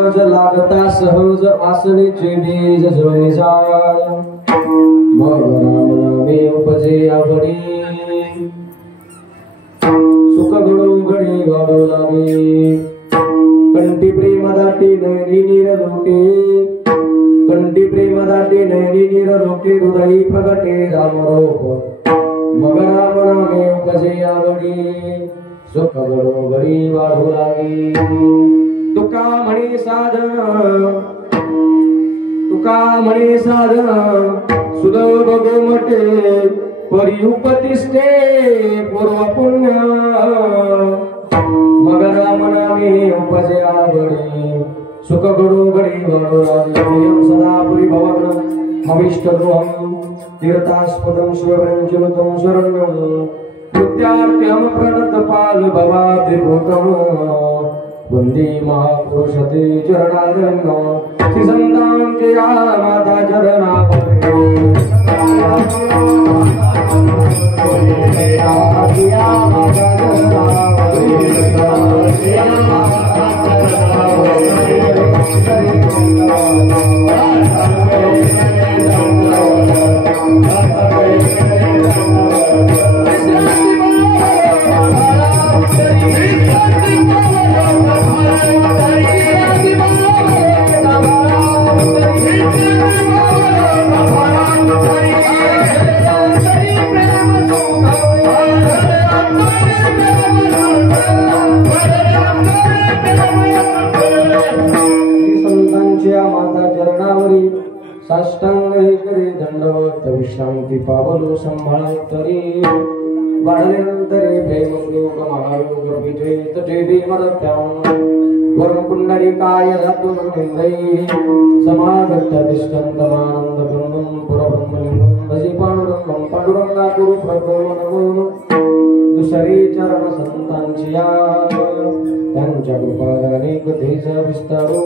लागता सहज वासनेचे बीज जळून जाय मग राम नामे उपजे आवडी सुख घडू घडी वाढू लागे कंठी प्रेम दाटी नयनी नीर लोटे कंठी प्रेम दाटी नयनी नीर लोटे हृदयी प्रगटे राम रूप मग राम नामे उपजे आवडी सुख घडू घडी वाढू लागे तुका म्हणे साधन सुलभ गोमटे परिउपतिष्ठे पूर्व पुण्य मग राम नामे उपजे आवडी सुख घडू घडी वाढू लागे सदा पुरी भवन अविष्टगृहं तीर्थास्पदं शिवरंजनतं शरणं विद्यार्थ्यं प्रणतपाल भवाद्रिभूतं वंदे महापुरुष ते चरणारविंद श्री संतांचे माता साष्टांग करे दंडवत विश्रांती पावलो संभाळतरी वाढलेंतरे प्रेमश्लोक महायोग विजय तटे भीमरत्यां वरुण कुंडली काय जातून निंदै समागत तिष्ठन्तमानंद गंगं पुरब्रह्मलिंगं भजे पांडुरंगं पांडुरंगा कुरु प्रभो नमो दुसरे चरण संतांची त्यांच्या कृपादाने कथेचा विस्तारो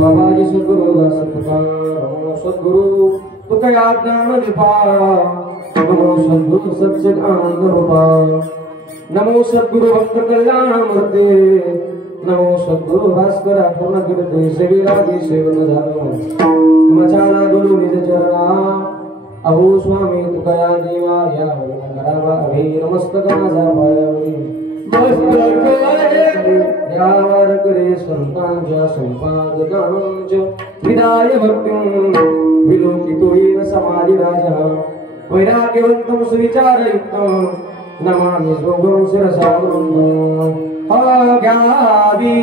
बाबाजी सद्गुरु दास तुकाराम सद्गुरु तुकया ज्ञान विपाळ नमो सद्गुरु सच्चिद आनंद रूपा नमो सद्गुरु भक्त कल्याण मूर्ते नमो सद्गुरु भास्कर पूर्ण कीर्ती सेविराजी सेवन झालो तुमच्या गुरु निज चरणा अहो स्वामी तुकया देवा या करावा अभि नमस्तक माझा पायावरी यावर करे संतांच्या संपादकांच्या विदाय भक्तिं विलोकितोयेन समाधि राजा वैराग्यवन्तं सुविचारयुक्तं नमामि स्वगुरुं शिरसा गावी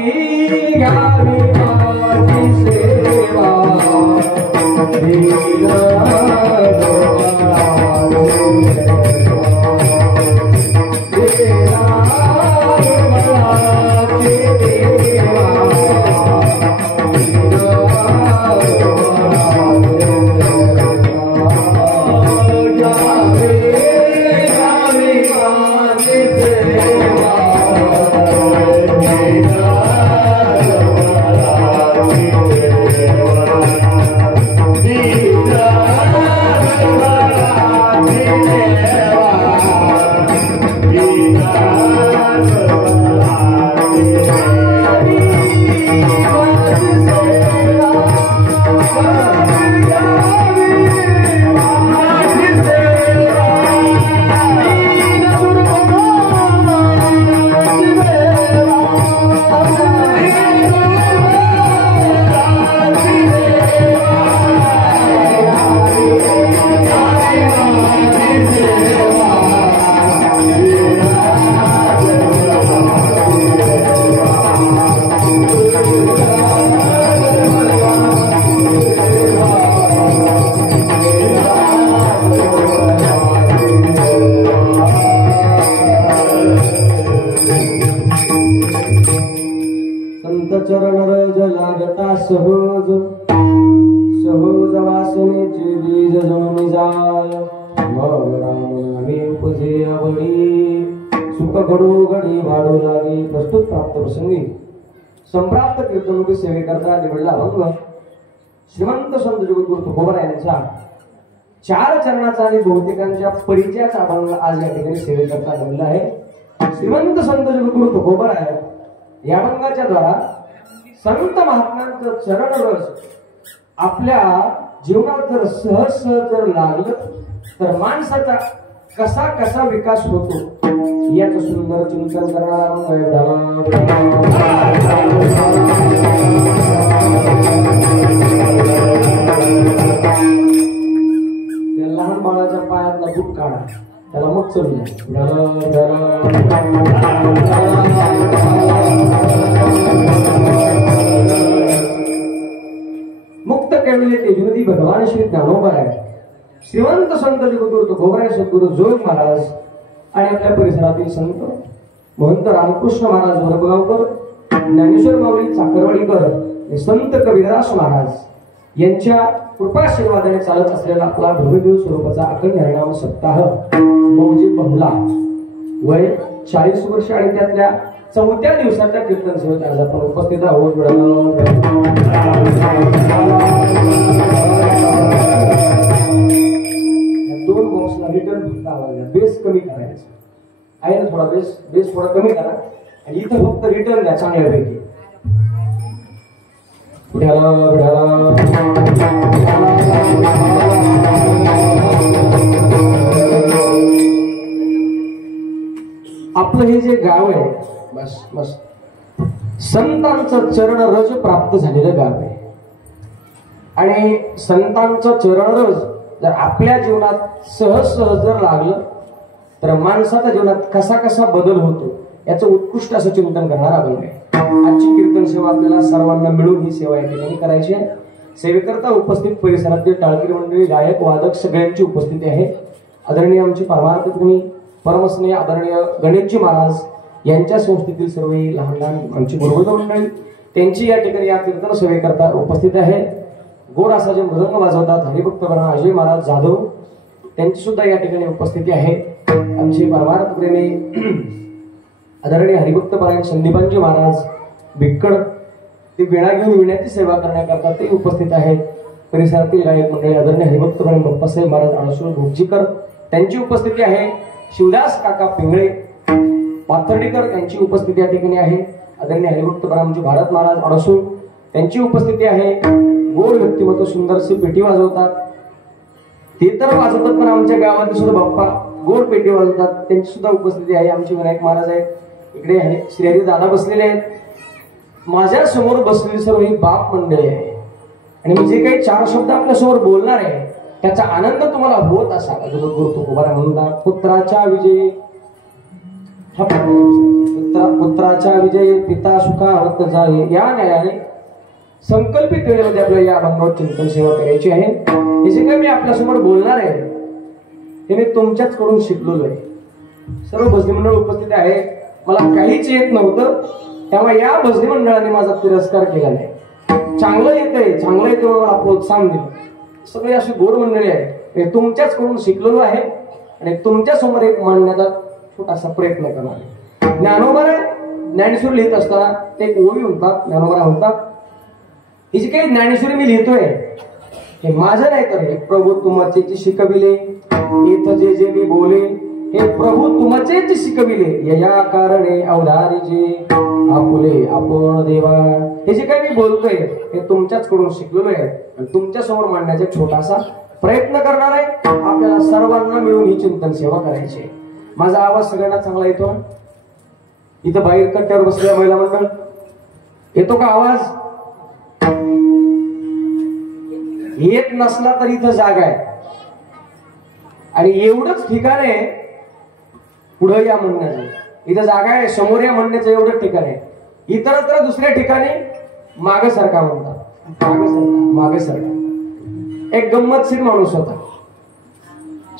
गावी माझी सेवा चरण रज लागता सहज सहज वासनेचे बीज जळून जाय मग राम नामे उपजे आवडी सुख घडू घडी वाढू लागे प्रस्तुत प्राप्त प्रसंगी संप्राप्त कीर्तनुकी सेवेकरता निवडला अभंग श्रीमंत संत जगद्गुरु तुकोबरा यांचा 4 चरणाचा आणि बहुतेकांच्या परिचयाचा अभंग आज या ठिकाणी सेवेकरता निवडला आहे। श्रीमंत संत जगद्गुरु तुकोबरा या अभंगाच्या द्वारा संत महात्म्यांचं चरण रस आपल्या जीवनात जर सहज जर लागलं तर माणसाचा कसा कसा विकास होतो याचं सुंदर चिंतन करणारा लहान बाळाच्या पायातला दूध काढा त्याला मग चढूया मुक्त केलेले तेजोनिधी भगवान श्री ज्ञानोबा आहे श्रीमंत संत जगद्गुरु तुकोबराय सद्गुरु जोग महाराज आणि आपल्या परिसरातील संत महंत रामकृष्ण महाराज वरबगावकर ज्ञानेश्वर माऊली चाकरवाडीकर संत कबीरदास महाराज यांच्या कृपाशीर्वादाने चालत असलेला आपला भव्यदेव स्वरूपाचा अखंड हरिनाम सप्ताह मौजी बहला वय 40 वर्ष आणि त्यातल्या 4थ्या दिवसाच्या कीर्तन सेवेत आज आपण उपस्थित आहोत. दोन बॉक्सला रिटर्न फक्त आवाज बेस कमी करायचं आहे ना, थोडा बेस थोडा कमी करा आणि इथं फक्त रिटर्न द्या चांगल्यापैकी. आपलं हे जे गाव आहे बस बस संतांचं चरण रज प्राप्त झालेलं गाव आहे आणि संतांचं चरण रज जर आपल्या जीवनात सहज जर लागलं तर माणसाच्या जीवनात कसा कसा बदल होतो याचं उत्कृष्ट असं चिंतन करणार आपण आहे. आजची कीर्तन सेवा आपल्याला सर्वांना मिळून ही सेवा या ठिकाणी करायची आहे. सेवेकरता उपस्थित परिसरातील टाळकरी मंडळी गायक वादक सगळ्यांची उपस्थिती आहे. आदरणीय आमची परमार्थ तुम्ही परमस्नेह आदरणीय गणेशजी महाराज यांच्या संस्थेतील सर्व लहान लहान आमची गुरुवर्ग मंडळी त्यांची या ठिकाणी या कीर्तन सेवेकरता उपस्थित आहे. गोड असा जे मृदंग वाजवतात हरिभक्त बना अजय महाराज जाधव त्यांची सुद्धा या ठिकाणी उपस्थिती आहे. आमचे परमार्थ प्रेमी आदरणीय हरिभक्त परायण संदीपांजी महाराज भिक्कड ते वेळा घेऊन विण्याची सेवा करण्याकरता ते उपस्थित आहेत. परिसरातील गायक मंडळी आदरणीय हरिभक्त परायण बाप्पासाहेब महाराज आळसूळ भोगजीकर त्यांची उपस्थिती आहे. शिवदास काका पिंगळे पाथर्डीकर यांची उपस्थिती या ठिकाणी आहे. आदरणीय हरिभक्त परायणजी भारत महाराज आळसूळ त्यांची उपस्थिती आहे. गोड व्यक्तिमत्व सुंदरशी पेटी वाजवतात ते तर वाजवतात पण आमच्या गावात सुद्धा बाप्पा गोड पेटी वाजवतात त्यांची सुद्धा उपस्थिती आहे. आमचे विनायक महाराज आहेत. इकडे आहे श्रीहरी दादा बसलेले आहेत. माझ्या समोर बसलेली सर्व ही बाप मंडळी आहे आणि मी जे काही 4 शब्द आपल्या समोर बोलणार आहे त्याचा आनंद तुम्हाला होत असावा. जगद्गुरु तुकोबाराय म्हणतात पुत्राच्या विजयी पुत्राच्या विजयी पिता सुखावत जाये या न्यायाने संकल्पित वेळेमध्ये आपल्याला या अभंगावर चिंतन सेवा करायची आहे. हे जे काही मी आपल्यासमोर बोलणार आहे ते मी तुमच्याच कडून शिकलेलो आहे. सर्व भजनी मंडळ उपस्थित आहे. मला काहीच येत नव्हतं त्यामुळे या भजनी मंडळाने माझा तिरस्कार केला नाही. चांगलं येतंय मला प्रोत्साहन दिलं. सगळे अशी गोड मंडळी आहेत हे तुमच्याच कडून शिकलेलो आहे आणि तुमच्या समोर एक मांडण्याचा छोटासा प्रयत्न करणार आहे. ज्ञानोबा ज्ञानेश्वरी लिहित असताना ते एक ओवी म्हणतात. ज्ञानोबा म्हणतात ही जी काही ज्ञानेश्वरी मी लिहितोय हे माझं नाही तर हे प्रभू तुमचेच शिकविले इथं जे जे मी बोले हे प्रभू तुमचेच शिकविले या कारणे अवधारी जे आपुले आपण देवा. हे जे काही मी बोलतोय हे तुमच्याच कडून शिकलेलो आहे आणि तुमच्या समोर मांडण्याचा छोटासा प्रयत्न करणार आहे. आपल्याला सर्वांना मिळून ही चिंतन सेवा करायची आहे. माझा आवाज सगळ्यांना चांगला येतो. इथं बाहेर कट्ट्यावर बसलेल्या महिला मंडळ येतो का आवाज? येत नसला तर इथं जागा आहे आणि एवढंच ठिकाण आहे पुढं या म्हणण्याचं. इथं जागा आहे समोर या म्हणण्याचं एवढंच ठिकाण आहे. इतरत्र दुसऱ्या ठिकाणी मागे सरका म्हणतात. मागे सरका एक गंमतशीर माणूस होता.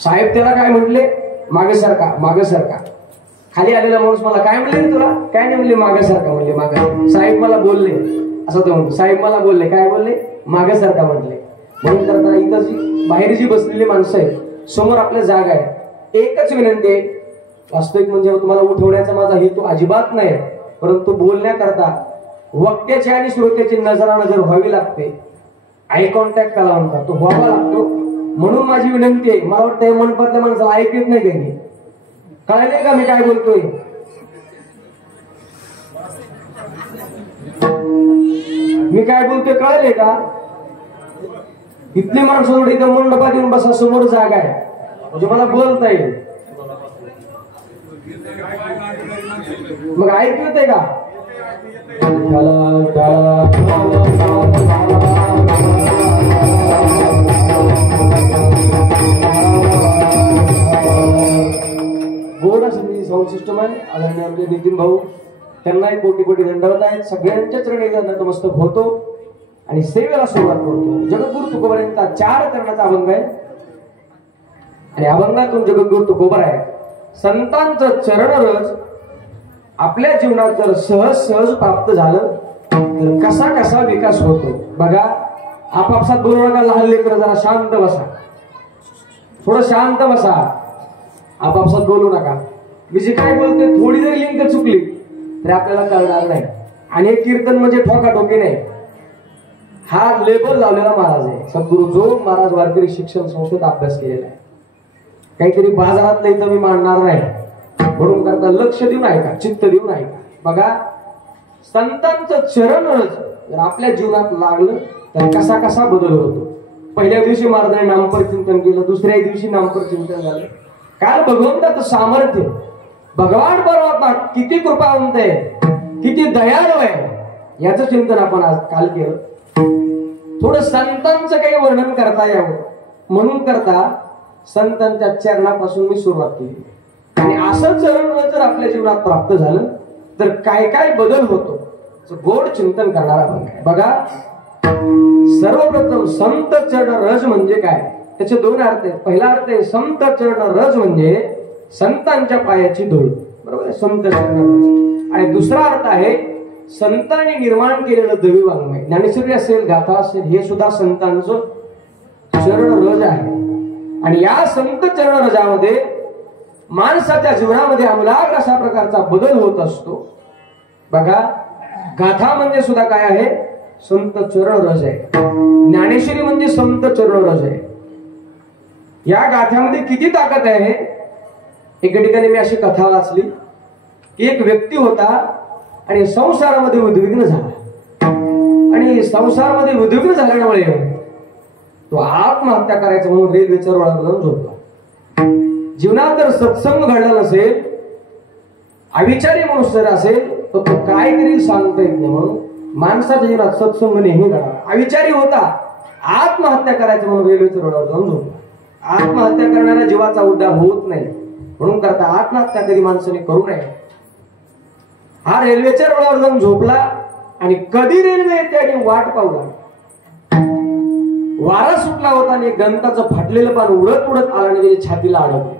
साहेब त्याला काय म्हटले मागे सरका. खाली आलेला माणूस मला काय म्हणले तुला काय नाही म्हणले मागे सरका म्हणले. मागे साहेब मला बोलले असं तो म्हणतो. साहेब मला बोलले काय बोलले मागे सरका म्हटले. म्हणून करताना इथं जी बाहेर जी बसलेली माणसं आहेत समोर आपल्या जागा आहे. एकच विनंती आहे वास्तविक म्हणजे तुम्हाला उठवण्याचा माझा हेतू अजिबात नाही परंतु बोलण्याकरता वक्त्याची आणि श्रोत्याची नजरानजर व्हावी लागते. आय कॉन्टॅक्ट करावा म्हणतात तो व्हावा लागतो. म्हणून माझी विनंती आहे. मला वाटतं मनपातल्या माणसाला ऐकत नाही काही कळले का मी काय बोलतोय. मी काय बोलतोय कळले का? इथली माणसं थोडी इथं मंडपात येऊन बसा, समोर जागा आहे म्हणजे मला बोलता येईल. मग ऐकू येते का? गोड असं साऊंड सिस्टम आहे. आदरणीय आमचे नितीन भाऊ त्यांनाही कोटी कोटी दंडवत आहेत. सगळ्यांच्या चरणी नतमस्तक होतो आणि सेवेला सुरुवात करतो. जगद्गुरु तुकोबारायांचा 4 करण्याचा अभंग आहे आणि अभंगातून जगद्गुरु तुकोबाराय संतांचं चरणरज आपल्या जीवनात जर सहज सहज प्राप्त झालं तर कसा कसा विकास होतो बघा. आपापसात बोलू नका. लहान लेकरं जरा शांत बसा, थोडं शांत बसा, आपापसात बोलू नका. मी जे काय बोलते थोडी जरी लिंक चुकली तर आपल्याला कळणार नाही. आणि हे कीर्तन म्हणजे ठोकाठोकी नाही. हा लेबल लावलेला महाराज आहे. सद्गुरु जो महाराज वारकरी शिक्षण संस्थेत अभ्यास केलेला आहे. काहीतरी बाजारात नाही तर मी मांडणार नाही. म्हणून करता लक्ष देऊन ऐका, चित्त देऊन ऐका. बघा, संतांचं चरणरज जर आपल्या जीवनात लागलं तर कसा कसा बदल होतो. पहिल्या दिवशी महाराजांनी नामपर चिंतन केलं, दुसऱ्या दिवशी नामपर चिंतन झालं. काल भगवंताचं सामर्थ्य, भगवान परमात्मा किती कृपावंत आहे, किती दयाळू आहे याचं चिंतन आपण आज काल केलं. थोडं संतांचं काही वर्णन करता यावं म्हणून करता संतांच्या चरणापासून मी सुरुवात केली. आणि असं चरण जर आपल्या जीवनात प्राप्त झालं तर काय काय बदल होतो गोड चिंतन करणारा आपण काय बघा. सर्वप्रथम संत चरण रज म्हणजे काय, त्याचे 2 अर्थ आहेत. पहिला अर्थ आहे संत चरण रज म्हणजे संतांच्या पायाची धूळ, बरोबर आहे, संत चरण रज. आणि दुसरा अर्थ आहे संतांनी निर्माण केलेलं दवी वाङ्मय, ज्ञानेश्वरी असेल, गाथा असेल, हे सुद्धा संतांचं चरण रज आहे. आणि या संत चरण रजामध्ये माणसाच्या जीवनामध्ये आमूलाग्र अशा प्रकारचा बदल होत असतो. बघा, गाथा म्हणजे सुद्धा काय आहे, संत चरण रज आहे. ज्ञानेश्वरी म्हणजे संत चरण रज आहे. या गाथ्यामध्ये किती ताकद आहे. एका ठिकाणी मी अशी कथा वाचली की एक व्यक्ती होता आणि संसारामध्ये उद्विग्न झाला. आणि संसारामध्ये उद्विग्न झाल्यामुळे तो आत्महत्या करायचं म्हणून रेल्वेच्या रुळावर जाऊन झोपला. जीवनात जर सत्संग घडला नसेल, अविचारी मनुष्य असेल तर तो काहीतरी सांगता येत नाही. म्हणून माणसाच्या जीवनात सत्संग नेहमी घडावा. अविचारी होता, आत्महत्या करायचं म्हणून रेल्वेच्या रुळावर जाऊन झोपला. आत्महत्या करणाऱ्या जीवाचा उद्धार होत नाही. म्हणून करता आत्महत्या कधी माणसाने करू नये. हा रेल्वेच्या रुळावर जाऊन झोपला आणि कधी रेल्वे येते आणि वाट पावला. वारा सुटला होता आणि गंताचं फाटलेलं पान उडत उडत आलं आणि त्याच्या छातीला अडकलं.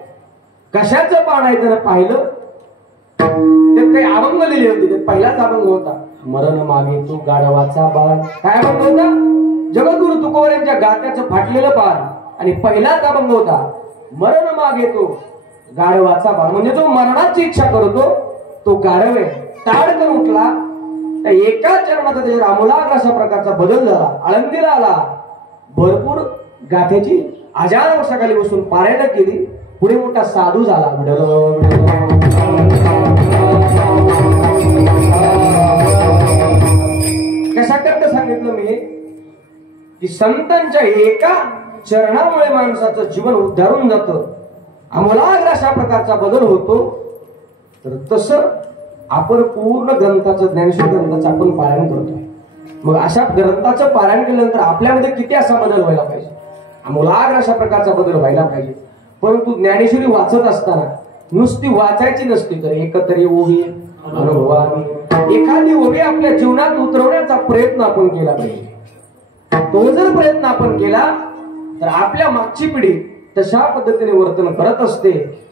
कशाचं पान आहे त्यानं पाहिलं, त्यात काही अभंग लिहिले होते. त्यात पहिलाच अभंग होता, मरण मागे तू गाढवाचा बाळ. काय अभंग होता, जगद्गुरु तुकोबारायांच्या गात्याचं फाटलेलं पान. आणि पहिलाच अभंग होता, मरण मागे तो गाढवाचा बाळ. म्हणजे जो मरणाची इच्छा करतो तो गाढव आहे. ताडकन उठला, त्या एका चरणाचा त्याच्यावर आमूलाग्र अशा प्रकारचा बदल झाला. आळंदीला आला, भरपूर गाथेची हजार वर्षाखाली बसून पारायण केली. पुढे मोठा साधू झाला. कशा करता सांगितलं मी की संतांच्या एका चरणामुळे माणसाचं जीवन उद्धारून जातं, आमूलाग्र अशा प्रकारचा बदल होतो. तर तसं आपण पूर्ण ग्रंथाचं, ज्ञानेश्वर ग्रंथाचं आपण पारायण करतोय. मग अशा ग्रंथाचं पारायण केल्यानंतर आपल्यामध्ये किती असा बदल व्हायला पाहिजे, आमूलाग्र अशा प्रकारचा बदल व्हायला पाहिजे. परंतु ज्ञानेश्वरी वाचत असताना नुसती वाचायची नसती तर एकतरी ओवी अनुभवावी, एखादी ओवी आपल्या जीवनात उतरवण्याचा प्रयत्न आपण केला पाहिजे. तो जर प्रयत्न आपण केला तर आपल्या मागची पिढी तशा पद्धतीने वर्तन करत असते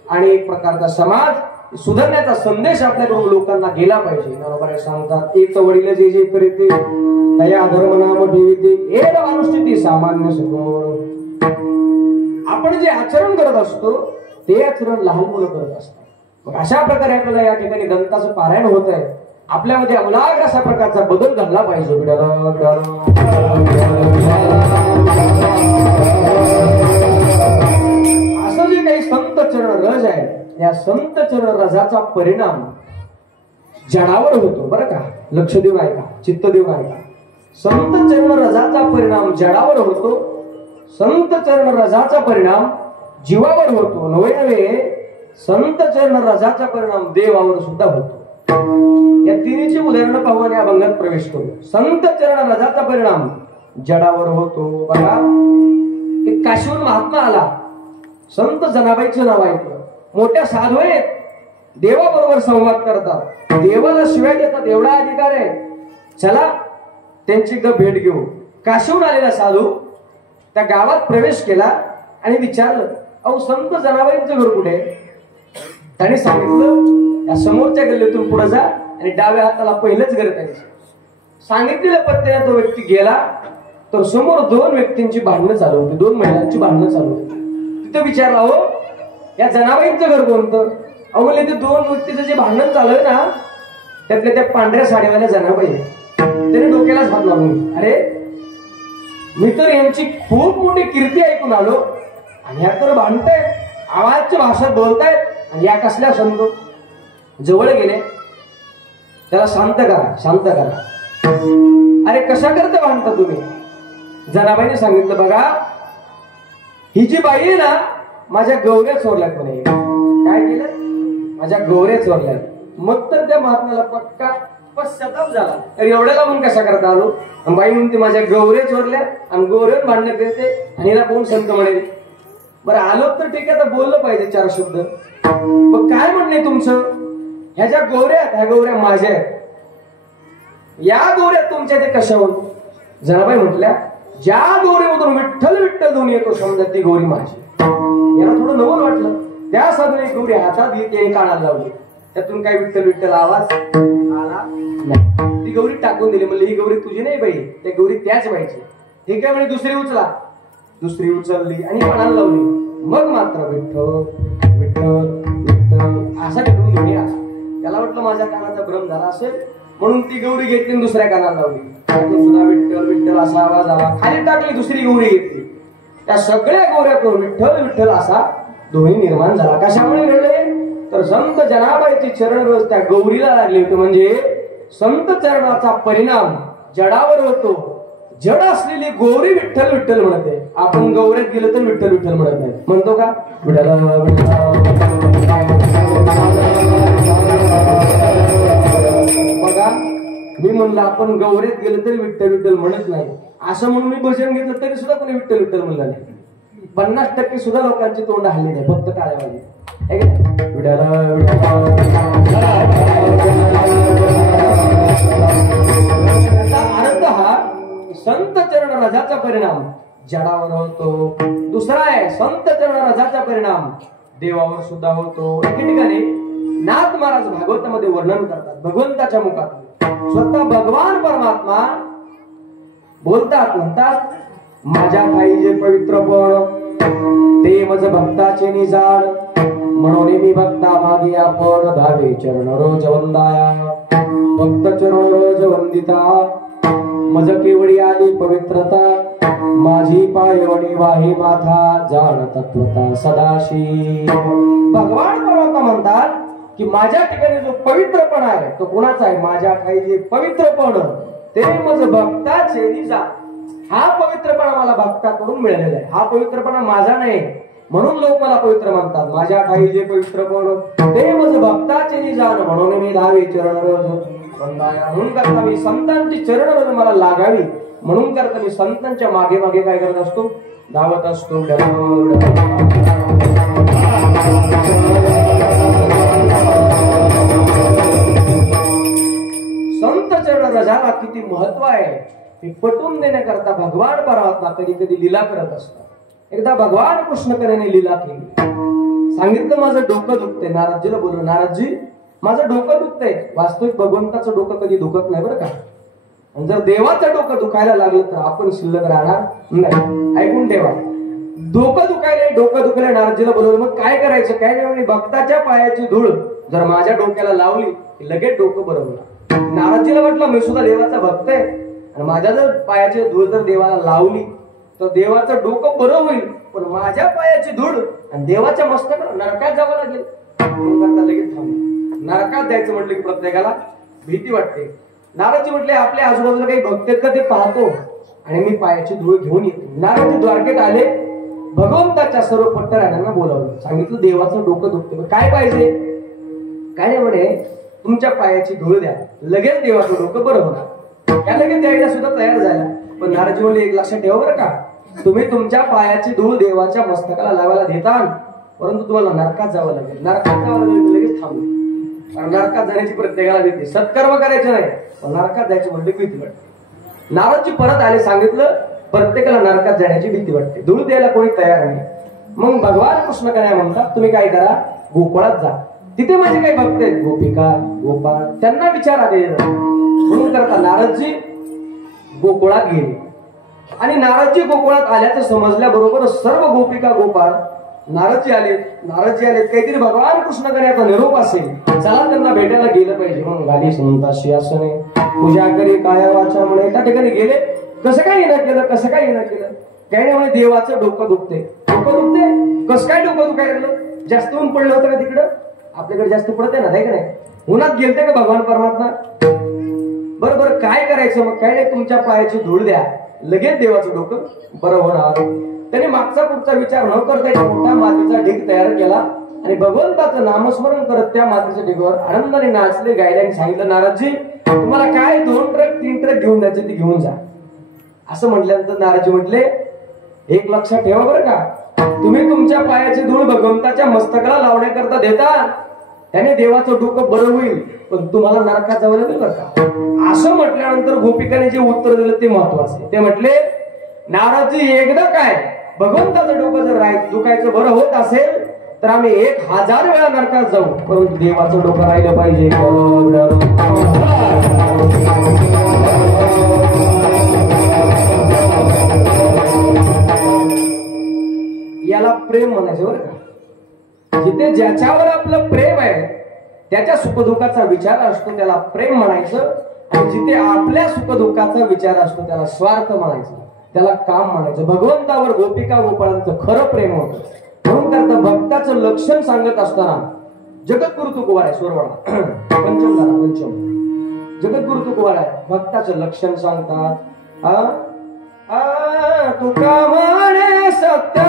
आणि एक प्रकारचा समाज सुधारण्याचा संदेश आपल्याकडून लोकांना गेला पाहिजे. बरोबर सांगतात, एक वडील जे जे करीते दया धर्म नाम ठेविते एक अनुष्ठिती सामान्य सगोळ. आपण जे आचरण करत असतो ते आचरण लहान मुलं करत असतात. मग अशा प्रकारे आपल्याला या ठिकाणी ग्रंथाचं पारायण होत आहे. आपल्यामध्ये आमूलाग्र अशा प्रकारचा बदल घडला पाहिजे. असं जे काही संत चरण रज आहे, या संत चरण रजाचा परिणाम जडावर होतो. बरं का, लक्ष देऊन ऐका, चित्त देऊन ऐका. संत चरण रजाचा परिणाम जडावर होतो, संत चरण रजाचा परिणाम जीवावर होतो, नव्हे संत चरण रजाचा परिणाम देवावर सुद्धा होतो. या तिन्हीची उदाहरणं पाहून या अभंगात प्रवेश करू. संत चरण रजाचा परिणाम जडावर होतो. बघा, एक काशीहून महात्मा आला, संत जनाबाईचं नाव ऐकलं. मोठ्या साधू आहेत, देवाबरोबर संवाद करतात, देवाला शिवाय देतात, एवढा अधिकार आहे. चला त्यांची एकदा भेट घेऊ. काशीहून आलेला साधू त्या गावात प्रवेश केला आणि विचारलं, अहो संत जनाबाईंचं घर कुठे? त्याने सांगितलं, या समोरच्या गल्लीतून पुढे जा आणि डाव्या हाताला पहिलंच घर त्यांचं. सांगितलेल्या पत्त्याने तो व्यक्ती गेला तर समोर दोन व्यक्तींची भांडणं चालू होती, दोन महिलांची भांडणं चालू होती. तिथे विचारला, हो या जनाबाईंचं घर कोणतं? अहो म्हणले, ते दोन व्यक्तीचं जे भांडण चालू आहे ना, त्यातल्या त्या पांढऱ्या साडीवाल्या जनाबाई. त्याने डोक्यालाच हात लागून, अरे मी तर यांची खूप मोठी कीर्ती ऐकून आलो आणि ह्या तर भांडतायत, आवाजच्या भाषेत बोलतायत, आणि या कसल्या संत? जवळ गेले, त्याला शांत करा, शांत करा. अरे कशा करता भांडता तुम्ही? जनाबाईने सांगितलं, बघा ही जी बाई आहे ना, माझ्या गौऱ्या चोरल्यात म्हणे. काय केलं? माझ्या गौऱ्या चोरल्यात. मग तर त्या महात्म्याला पक्का पश्चाताप झाला, तर एवढ्या लावून कशा करता आलो? बाई म्हणते माझ्या गौऱ्या चोरल्या आणि गौऱ्यावर भांडणं करते आणि हिला कोण संत म्हणेल? बरं आलो तर ठीक आहे, तर बोललं पाहिजे चार शब्द. मग काय म्हणणे तुमचं? ह्या ज्या गौऱ्या आहेत, ह्या गौऱ्या माझ्या आहेत. या गौऱ्या तुमच्या ते कशावर? जनाबाई म्हटल्या, ज्या गौरीमधून विठ्ठल विठ्ठल दोन्ही येतो समजा ती गौरी माझी. याला थोडं नवल वाटलं. त्या साधूने गौरी हातात घेतली, कानाला लावली. त्यातून काही विठ्ठल विठ्ठल आवाज आला नाही. ती गौरी टाकून दिली. म्हणली, ही गौरी तुझी नाही बाई, त्या गौरी त्याच बाईची. ठीक आहे म्हणे, दुसरी उचला. दुसरी उचलली आणि कानाला लावली. मग मात्र विठ्ठल विठ्ठल विठ्ठल असा घेऊन घेऊन आला. त्याला वाटलं माझ्या कानाचा भ्रम झाला असेल, म्हणून ती गौरी घेतली दुसऱ्या कानाला लावली. त्यातून सुद्धा विठ्ठल विठ्ठल असा आवाज आला. खाली टाकली, दुसरी गौरी घेतली. त्या सगळ्या गौऱ्यातून विठ्ठल विठ्ठल असा ध्वनी निर्माण झाला. कशामुळे घडले? तर संत जनाबाईचे चरण रोज त्या गौरीला लागले होते. म्हणजे संत चरणाचा परिणाम जडावर होतो. जड असलेली गौरी विठ्ठल विठ्ठल म्हणते. आपण गौऱ्यात गेलो तर विठ्ठल विठ्ठल म्हणत नाही. म्हणतो का? बघा, मी म्हणलं आपण गौऱ्यात गेलो तरी विठ्ठल विठ्ठल म्हणत नाही. असं म्हणून मी भजन घेतलं तरी सुद्धा कोणी विठ्ठल विठ्ठल म्हणलं नाही. 50% सुद्धा लोकांची तोंड हल्ली नाही, फक्त टाळ्यावाली. अर्थ हा संत चरण रजाचा परिणाम जडावर होतो. दुसरा आहे संत चरण रजाचा परिणाम देवावर सुद्धा होतो. एके ठिकाणी नाथ महाराज भागवतामध्ये वर्णन करतात, भगवंताच्या मुखात स्वतः भगवान परमात्मा बोलतात, म्हणतात, माझ्या ठाई जे पवित्रपण ते मज भक्ताचे निजाड, म्हणून मी भक्ता मागे आपण धावे चरण रोज वंदाया. भक्त चरण रोज वंदिता मज केवळी आली पवित्रता, माझी पायवणी वाही माथा जाण तत्वता सदाशी. भगवान परमात्मा म्हणतात की माझ्या ठिकाणी जो पवित्रपण आहे तो कोणाचा आहे? माझ्या ठाई जे पवित्रपण ते मज भक्ताचे निजाड. हा पवित्रपणा मला भक्ताकडून मिळालेला आहे. हा पवित्रपणा माझा नाही, म्हणून लोक मला पवित्र म्हणतात. माझ्या ठाई जे पवित्रपण ते मज भक्ताचे निजाण, म्हणून मी धावे चरण रोज वंदाया. म्हणून करता मी संतांची चरण रोज मला लागावी, म्हणून करता मी संतांच्या मागे मागे काय करत असतो? धावत असतो. संत चरण रजाला किती महत्व आहे हे पटवून देण्याकरता भगवान परमात्मा कधी कधी लीला करत असतात. एकदा भगवान कृष्णकरेने लीला केली. सांगितलं, माझं डोकं दुखतंय. नारदजीला बोललो, नारदजी माझं डोकं दुखतंय. वास्तविक भगवंताचं डोकं कधी दुखत नाही बरं का. आणि जर देवाचं डोकं दुखायला लागलं तर आपण शिल्लक राहणार नाही. ऐकून ठेवा, डोकं दुखले नारदजीला बोलवलं. मग काय करायचं? काय नाही, भक्ताच्या पायाची धूळ जर माझ्या डोक्याला लावली की लगेच डोकं बरं होणार. नारदजीला म्हटलं, मी सुद्धा देवाचा भक्त आहे आणि माझ्या जर पायाची धूळ जर देवाला लावली तर देवाचं डोकं बरं होईल, पण माझ्या पायाची धूळ आणि देवाच्या मस्तकाला नरकात जावं लागेल. लगेच थांबलं. नरकात जायचं म्हटलं की प्रत्येकाला भीती वाटते. नारदजी म्हटले आपल्या आजूबाजूला काही भक्त आहेत का ते पाहतो आणि मी पायाची धूळ घेऊन येतो. नारदजी द्वारकेत आले, भगवंताच्या सर्व पट्टराण्यांना बोलावलं, सांगितलं देवाचं डोकं दुखते, काय पाहिजे? काय नाही म्हणे, तुमच्या पायाची धूळ द्या, लगेच देवाचं डोकं बरं होणार. त्या लगेच द्यायला सुद्धा तयार झाला. पण नारदजी म्हणले एक लक्षात ठेवा बरं का, तुम्ही तुमच्या पायाची धूळ देवाच्या मस्तकाला लावायला देता, परंतु तुम्हाला नरकात जावं लागेल. नरकात जावं लागेल लगेच थांबू, कारण नरकात जाण्याची प्रत्येकाला भीती, सत्कर्म करायचे नाही पण नरकात जायची म्हणजे भीती वाटते. नारदजी परत आले, सांगितलं प्रत्येकाला नरकात जाण्याची भीती वाटते, धूळ द्यायला कोणी तयार नाही. मग भगवान कृष्ण काय म्हणतात, तुम्ही काय करा, गोकुळात जा, तिथे माझे काही भक्त आहेत, गोपिका गोपाळ, त्यांना विचारा दे. म्हणून करता नारदजी गोकुळात गेले आणि नारदजी गोकुळात आल्याचं समजल्याबरोबर सर्व गोपिका गोपाळ नारदजी आले काहीतरी भगवान कृष्ण करण्याचा निरोप असेल, चला त्यांना भेटायला गेलं पाहिजे. मग गाली सुनताशी असणे पूजा करी काया वाचामुळे त्या ठिकाणी गेले. कसं काय येणं केलं, कसं काय येणं केलं? काही नाही म्हणे, देवाचं डोकं दुखते. कसं काय डोकं दुखायला लागलं? जास्त ऊन पडलं होतं का तिकडं? आपल्याकडे जास्त पडत आहे ना, नाही का नाही? उन्हात गेलते का भगवान परमात्मा? बरोबर, काय करायचं मग? काय नाही, तुमच्या पायाची धूळ द्या, लगेच देवाचं डोकं बरं होणार. त्याने मागचा पुढचा विचार न करता एक मोठा मातीचा ढीग तयार केला आणि भगवंताचं नामस्मरण करत त्या मातीच्या ढिगावर आनंदाने नाचले, गायले आणि सांगितलं, नारदजी तुम्हाला काय 2 ट्रक 3 ट्रक घेऊन द्यायचे ते घेऊन जा. असं म्हटल्यानंतर नारदजी म्हटले, एक लक्षात ठेवा बरं का, तुम्ही तुमच्या पायाची धूळ भगवंताच्या मस्तकाला लावण्याकरता देता, त्याने देवाचं डोकं बरं होईल, पण तुम्हाला नरकात जावं लागेल बरं का. असं म्हटल्यानंतर गोपिकाने जे उत्तर दिलं ते महत्वाचे. ते म्हटले, नारदजी एकदा काय, भगवंताचं डोकं जर दुखायचं बरं होत असेल तर आम्ही 1000 वेळा नरकात जाऊ, परंतु देवाचं डोकं राहिलं पाहिजे. याला प्रेम म्हणायचं बरं का. जिथे ज्याच्यावर आपलं प्रेम आहे त्याच्या सुखदुःखाचा विचार असतो त्याला प्रेम म्हणायचं, आणि जिथे आपल्या सुखदुःखाचा विचार असतो त्याला स्वार्थ म्हणायचं, त्याला काम म्हणायचं. भगवंतावर गोपिका गोपाळांचं खरं प्रेम होतं. म्हणून करता भक्ताचं लक्षण सांगत असताना जगद्गुरु तुकोबार आहे, स्वरवाडा पंचम झाला, पंचम जगद्गुरु तुकोबार आहे, भक्ताचं लक्षण सांगतात. तुका म्हणे सत्य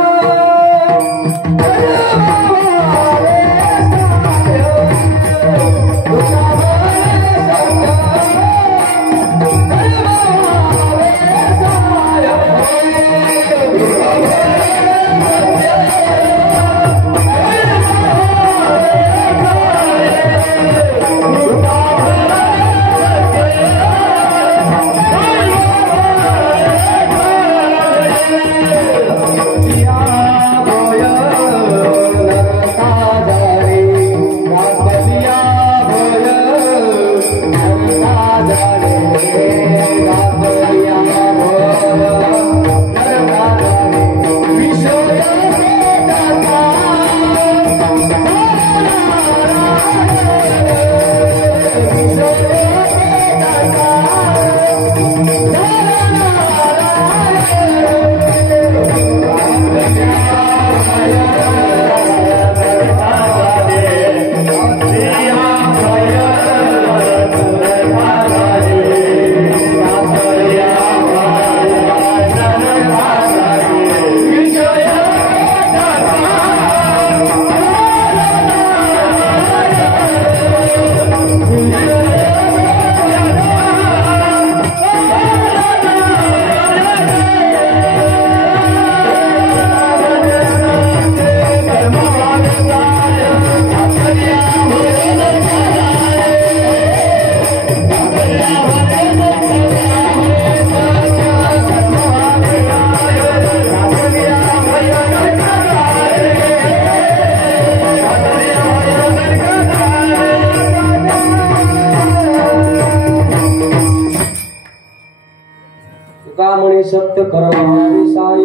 सत्य कर्माविषय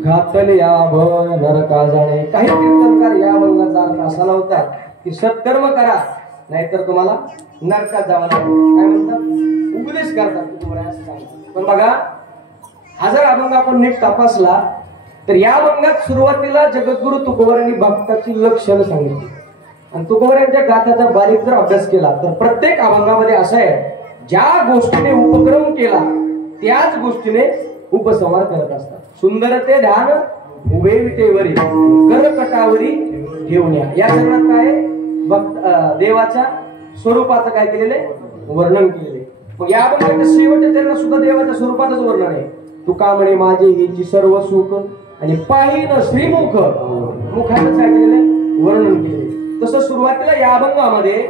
घातले या भय नरका जाणे. काही कीर्तनकार या मंगळाचा अर्थ असा लावतात की सत्कर्म करा नाहीतर तुम्हाला नरकात जावं लागेल. काय म्हणतात, उपदेश करतात तुम्हाला असं सांगतात. पण बघा, हा जर अभंग आपण नीट तपासला तर या अभंगात सुरुवातीला जगद्गुरु तुकोबारांनी भक्ताची लक्षणं सांगितली आणि तुकोबारांच्या गाथाचा बारीक जर अभ्यास केला तर प्रत्येक अभंगामध्ये असं आहे, ज्या गोष्टीने उपक्रम केला त्याच गोष्टीने उपसंहार करत असतात. सुंदर ते ध्यान उभे विटेवरी करकटावरी घेऊन्या. या सगळ्यात काय देवाच्या स्वरूपाचं काय केलेले वर्णन केलेले. मग या अभंगाच्या शेवटच्या चरणात सुद्धा देवाच्या स्वरूपाचंच वर्णन आहे. तुका म्हणे माझे हेची सर्व सुख आणि पाहिन श्रीमुख मुखाचं काय केलेलं वर्णन केले. तसं सुरुवातीला या अभंगामध्ये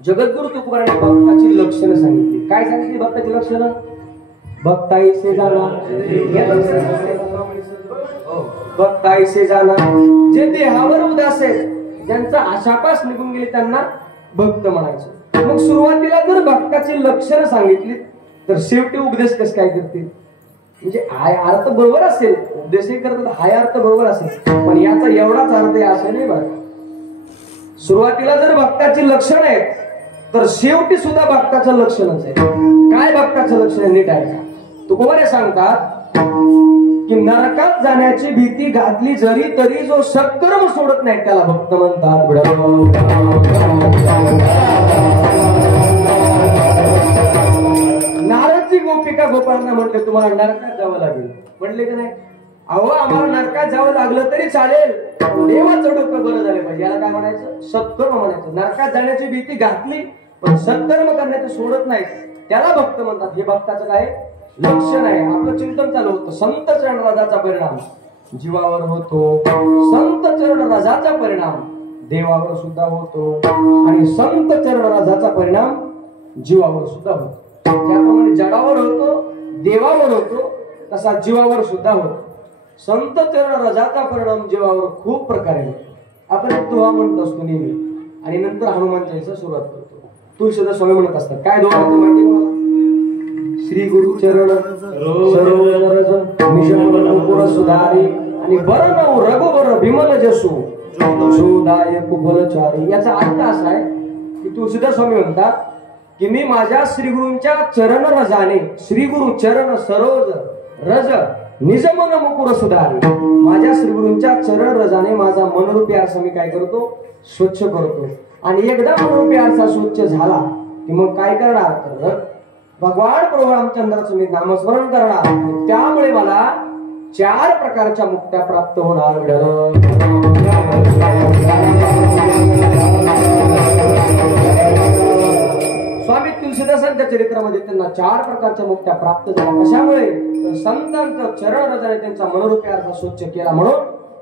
जगद्गुरु तुकोबाराने भक्ताची लक्षणं सांगितली. काय सांगितली भक्ताची लक्षणं? भक्ताईसे जाना, भक्ताईसे जाना, जे देहावर उदास आहेत, ज्यांचा आशापास निघून गेले त्यांना भक्त म्हणायचं. मग सुरुवातीला जर भक्ताची लक्षणं सांगितली तर शेवटी उपदेश कसं काय करतील? म्हणजे हाय अर्थ बरोबर असेल, उपदेशही करतात हाय अर्थ बरोबर असेल, पण याचा एवढाच अर्थ आहे असं नाही बरं. सुरुवातीला जर भक्ताची लक्षण आहेत तर शेवटी सुद्धा भक्ताचं लक्षणच आहे. काय भक्ताचं लक्षण नीट आहे का? तुकोबारे सांगतात की नरकात जाण्याची भीती घातली जरी तरी जो सत्कर्म सोडत नाही त्याला भक्त म्हणतात. नारदची गोपिका गोपाळांना म्हटले तुम्हाला नरकात जावं लागेल. म्हणले की नाही? अहो आम्हाला नरकात जावं लागलं तरी चालेल, देवाचं डोकं बरं झालं पाहिजे. याला काय म्हणायचं? सत्कर्म म्हणायचं. नरकात जाण्याची भीती घातली पण सत्कर्म करण्याचं सोडत नाही त्याला भक्त म्हणतात. हे भक्ताचं काय लक्षण आहे. आपलं चिंतन चालू होतं. संत चरण रजाचा परिणाम जीवावर होतो, संत चरण रजाचा परिणाम देवावर सुद्धा होतो आणि संत चरण रजाचा परिणाम जीवावर सुद्धा होतो. त्याप्रमाणे जगावर होतो, देवावर होतो, तसा जीवावर सुद्धा होतो. संत चरण रजाचा परिणाम जीवावर खूप प्रकारे होतो. आपण तुहा म्हणत असतो नेहमी आणि नंतर हनुमान चालीसा सुरुवात करतो. तुळशीदास स्वामी म्हणत असतात काय दोन माहिती मला? श्री गुरु चरण सरोज निजमन सुधारी आणि बरनव रघुवर विमल जसू सुदायक फलचारी. याचा अर्थ असा आहे की तुळशीदास स्वामी म्हणतात की मी माझ्या श्री गुरूंच्या चरण रजाने, श्री गुरु चरण सरोज रज निजमन मुकुर सुधारी, माझ्या श्री गुरूंच्या चरण रजाने माझा मनरूपी आरसा मी काय करतो? स्वच्छ करतो. आणि एकदा मनरूपी आरसा स्वच्छ झाला की मग काय करणार? तर भगवान प्रभू रामचंद्राचं मी नामस्मरण करणार. त्यामुळे मला 4 प्रकारच्या मुक्त्या प्राप्त होणार. स्वामी तुलसीदासांच्या चरित्रामध्ये त्यांना 4 प्रकारच्या मुक्त्या प्राप्त झाल्या. कशामुळे? तर संतांचं चरण रजाने त्यांचा मनोरूपी आरसा स्वच्छ केला. म्हणून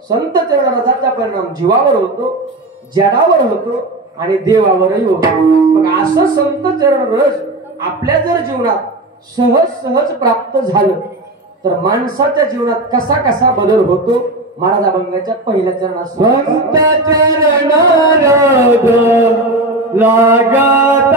संत चरण रजाचा परिणाम जीवावर होतो, जडावर होतो आणि देवावरही होतो. मग असं संत चरण रज आपल्या जर जीवनात सहज प्राप्त झालं तर माणसाच्या जीवनात कसा कसा बदल होतो? महाराज अभंगाच्या पहिल्या चरणात संत चरण रज लागता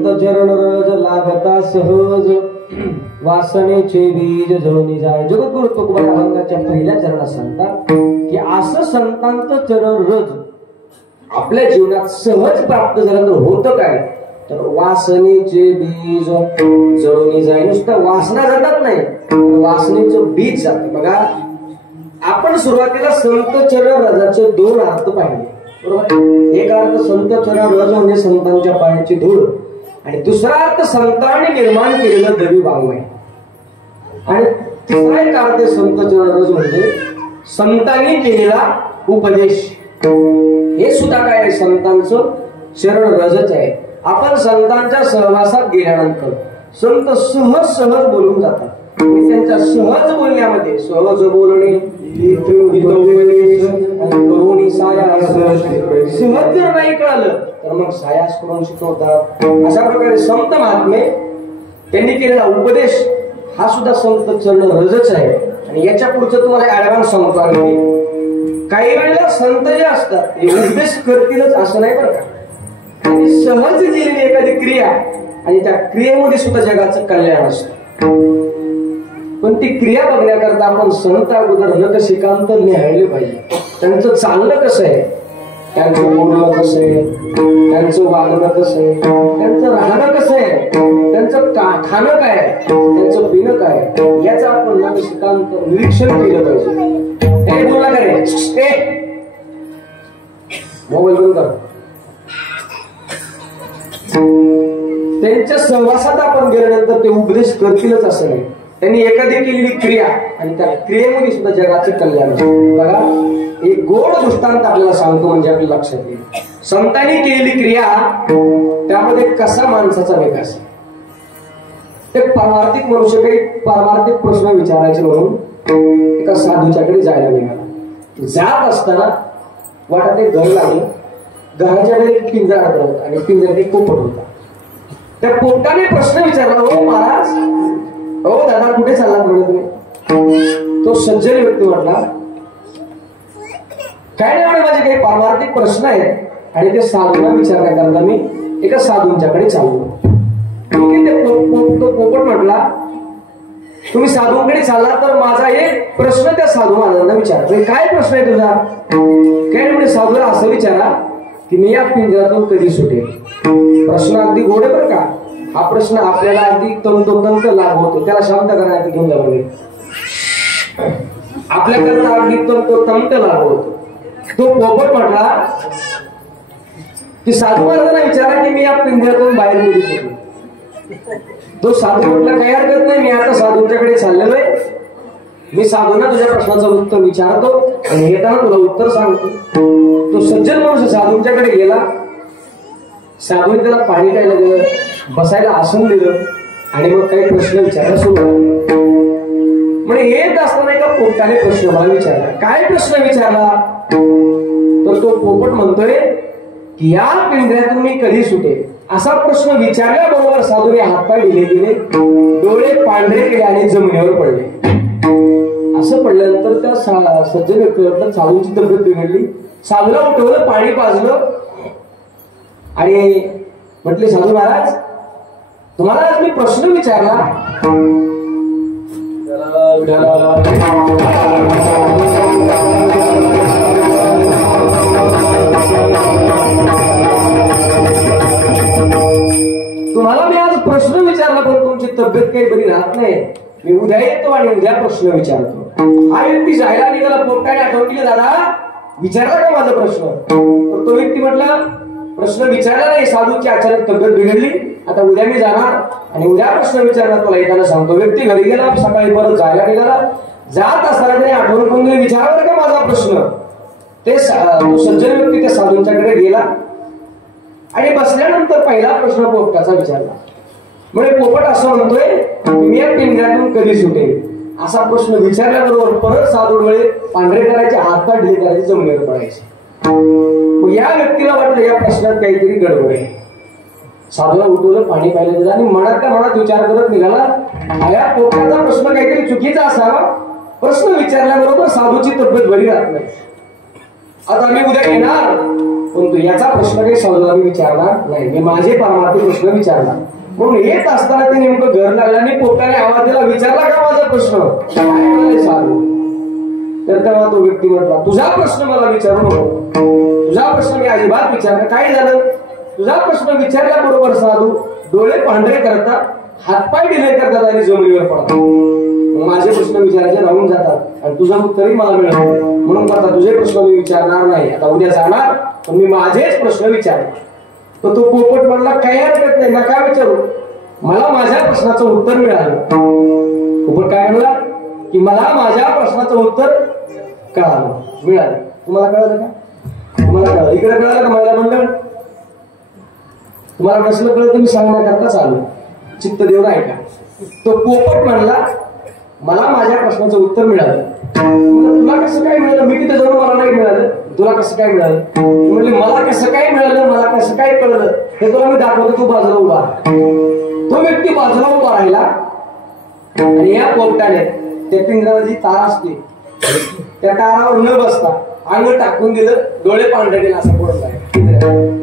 संत चरण रज लागता सहज वासनेचे बीज जळून जाय. जगद्गुरु तुकोबा अभंगाच्या पहिल्या चरणात सांगतात की असं संतांचं चरण रज आपल्या जीवनात सहज प्राप्त झालं तर होतं काय, तर वासनेचे बीज जळून जाय. नुसतं वासना जातात नाही, वासनेचं बीज जात. बघा, आपण सुरुवातीला संत चरण रजाचे दोन अर्थ पाहिले, बरोबर. एक अर्थ संत चरण रज म्हणजे संतांच्या पायाची धूळ, आणि दुसरा अर्थ संतांनी निर्माण केलेलं दवी वाङ्मय, आणि तिसरा एक अर्थ संत चरण रज म्हणजे संतांनी केलेला उपदेश. हे सुद्धा काय आहे, संतांचं चरण रजच आहे. आपण संतांच्या सहवासात गेल्यानंतर संत सहज सहज बोलून जातात. त्यांच्या सहज बोलण्यामध्ये सहज बोलणे सहज जर नाही कळालं तर मग सायास करून शिकवतात. अशा प्रकारे संत महात्मे त्यांनी केलेला उपदेश हा सुद्धा संत चरण रजच आहे. आणि याच्या पुढचं तुम्हाला ऍडव्हान्स सांगतो. काही वेळेला संत जे असतात ते उपदेश करतीलच असं नाही बरं का. आणि सहज केलेली एखादी क्रिया आणि त्या क्रियेमध्ये सुद्धा जगाचं कल्याण असतं. पण ती क्रिया बघण्याकरता आपण संत अगोदर नखशिकांत लिहायला पाहिजे. त्यांचं चालणं कसं आहे, त्यांचं बोलणं कसं आहे, त्यांचं वागणं कसं आहे, त्यांचं राहणं कसं आहे, त्यांचं खाणं काय, त्यांचं पिणं काय, याचं आपण नखशिकांत निरीक्षण केलं पाहिजे. हे बोलला का रे, मोबाईल बंद कर. त्यांच्या सहवासात आपण गेल्यानंतर ते उपदेश करतीलच असं नाही. त्यांनी एखादी केलेली क्रिया आणि त्या क्रियेमध्ये सुद्धा जगाचं कल्याण. बघा, एक गोड दृष्टांत आपल्याला सांगतो म्हणजे आपल्या लक्षात येईल. संतांनी केलेली क्रिया त्यामध्ये कसा माणसाचा विकास. एक पारमार्थिक मनुष्य काही पारमार्थिक प्रश्न विचारायचे म्हणून एका साधूच्याकडे जायला निघाला. जात असताना वाटत एक घर लागलं. घराच्या वेळी एक पिंजरा होता आणि पिंजऱ्यात एक पोपट होता. त्या पोपटाने प्रश्न विचारला, हो महाराज, हो दादा, कुठे चाललात म्हणत तुम्ही. तो सज्जन व्यक्ती म्हटला, काय नाही म्हणे, माझे काही पारमार्थिक प्रश्न आहेत आणि ते साधूंना विचारण्याकरता मी एका साधूंच्याकडे चाललो. तो पोपट म्हटला, तुम्ही साधूंकडे चालला तर माझा एक प्रश्न त्या साधू महाराजांना विचारा. काय प्रश्न आहे तुझा. काय म्हणजे साधूला असं विचारा की मी या पिंजऱ्यातून कधी सुटेल. प्रश्न अगदी गोड आहे बरं का. हा प्रश्न आपल्याला अगदी तंतोतंत लाभ होतो. त्याला शांत करण्यात घेऊन जावं, आपल्याकरता अगदी तंतोतंत लाभ होतो. तो पोपट म्हटला की साधू महाराजांना विचारा की मी या पिंजऱ्यातून बाहेर कधी सुटेल. तो साधू म्हटला, काही हरकत नाही, मी आता साधूंच्याकडे चाललेलो आहे. मी साधूंना तुझ्या प्रश्नाचं उत्तर विचारतो आणि येताना तुला उत्तर सांगतो. तो सज्जन मनुष्य साधूंच्याकडे गेला. साधूने त्याला पाणी प्यायला दिलं, बसायला आसन दिलं आणि मग काही प्रश्न विचारायला सुरू झाला. म्हणजे येत असताना एका पोपटाने प्रश्न मला विचारला. काय प्रश्न विचारला, तर तो पोपट म्हणतोय की या पिंजऱ्यातून मी कधी सुटेल. असा प्रश्न विचारल्याबरोबर साधूने हातपाय ढिले केले, डोळे पांढरे केले आणि जमिनीवर पडले. असं पडल्यानंतर त्या सज्जन व्यक्तीला साधूंची तब्येत बिघडली. साधूला उठवलं, पाणी पाजलं आणि म्हटले, साधू महाराज, तुम्हाला आज मी प्रश्न विचारला. तुम्हाला मी आज प्रश्न विचारला पण तुमची तब्येत काही बरी राहत नाही. मी उद्या येतो आणि उद्या प्रश्न विचारतो. हा व्यक्ती जायला निघाला. पोपटाने आठवण केली, दादा विचारला का माझा प्रश्न. तर तो व्यक्ती म्हटला, प्रश्न विचारला नाही, साधूची अचानक तब्येत बिघडली, आता उद्या मी जाणार आणि उद्या प्रश्न विचारणार, तुला येताना सांगतो. व्यक्ती घरी गेला, सकाळी परत जायला निघाला. जात असताना त्याने आठवण करून विचारलं का माझा प्रश्न. ते सज्जन व्यक्ती त्या साधूंच्याकडे गेला आणि बसल्यानंतर पहिला प्रश्न पोपटाचा विचारला. म्हणजे पोपट असं म्हणतोय, मी या पिंजऱ्यातून कधी सुटेल. असा प्रश्न विचारल्याबरोबर परत साधू डोळे पांढरे करायचे, हातपाय ढिले करायचे, जमिनीवर पडायचे. या व्यक्तीला वाटलं या प्रश्नात काहीतरी गडबड आहे. साधूला उठवलं, पाणी प्यायला दिलं आणि मनातल्या मनात विचार करत निघाला, या पोपटाचा प्रश्न काहीतरी चुकीचा असावा. प्रश्न विचारल्याबरोबर साधूची तब्येत बरी राहत नाही. आता मी उद्या येणार पण तू याचा प्रश्न काही समजा मी विचारणार नाही, मी माझे परमार्थी प्रश्न विचारणार. म्हणून येत असताना ते नेमकं घर लागलं आणि पोटाने आवाज दिला, विचारला का माझा प्रश्न? काय म्हणाले साधू? तर तेव्हा तो व्यक्ती म्हटला, तुझा प्रश्न मला विचारू नको, तुझा प्रश्न मी अजिबात विचारणार. काय झालं? तुझा प्रश्न विचारल्याबरोबर साधू डोळे पांढरे करतात, हातपाय डिले करतात आणि जमिनीवर पडतात. माझे प्रश्न विचारायचे राहून जातात आणि तुझं उत्तरही मला मिळत. म्हणून आता तुझे प्रश्न मी विचारणार नाही, आता उद्या जाणार पण मी माझेच प्रश्न विचारणार. तर तो पोपट म्हणला, काही हरकत नाही, नका विचारू, मला माझ्या प्रश्नाचं उत्तर मिळालं. पोपट काय म्हणला की मला माझ्या प्रश्नाचं उत्तर कळालं, मिळालं. तुम्हाला कळलं का? तुम्हाला कळलं? इकडे कळलं का महिला मंडळ? तुम्हाला प्रश्न कळलं तर मी सांगण्याकरता चालू, चित्त देऊन ऐका. तो पोपट म्हणला, मला माझ्या प्रश्नाचं उत्तर मिळालं. तुला कसं काय मिळालं? मी तिथे जाऊन मला नाही मिळालं. तुला कसं काय मिळालं? म्हणजे मला कसं काय मिळालं, मला कसं काय कळलं हे तुला मी दाखवतो. तू बाजूला उभा. तो व्यक्ती बाजूला उभा राहिला आणि या पोपटाने त्या पिंजराची तार असते, त्या तारावर न बसता अंग टाकून दिलं, डोळे पांढरे केले, असं पडून राहिलं.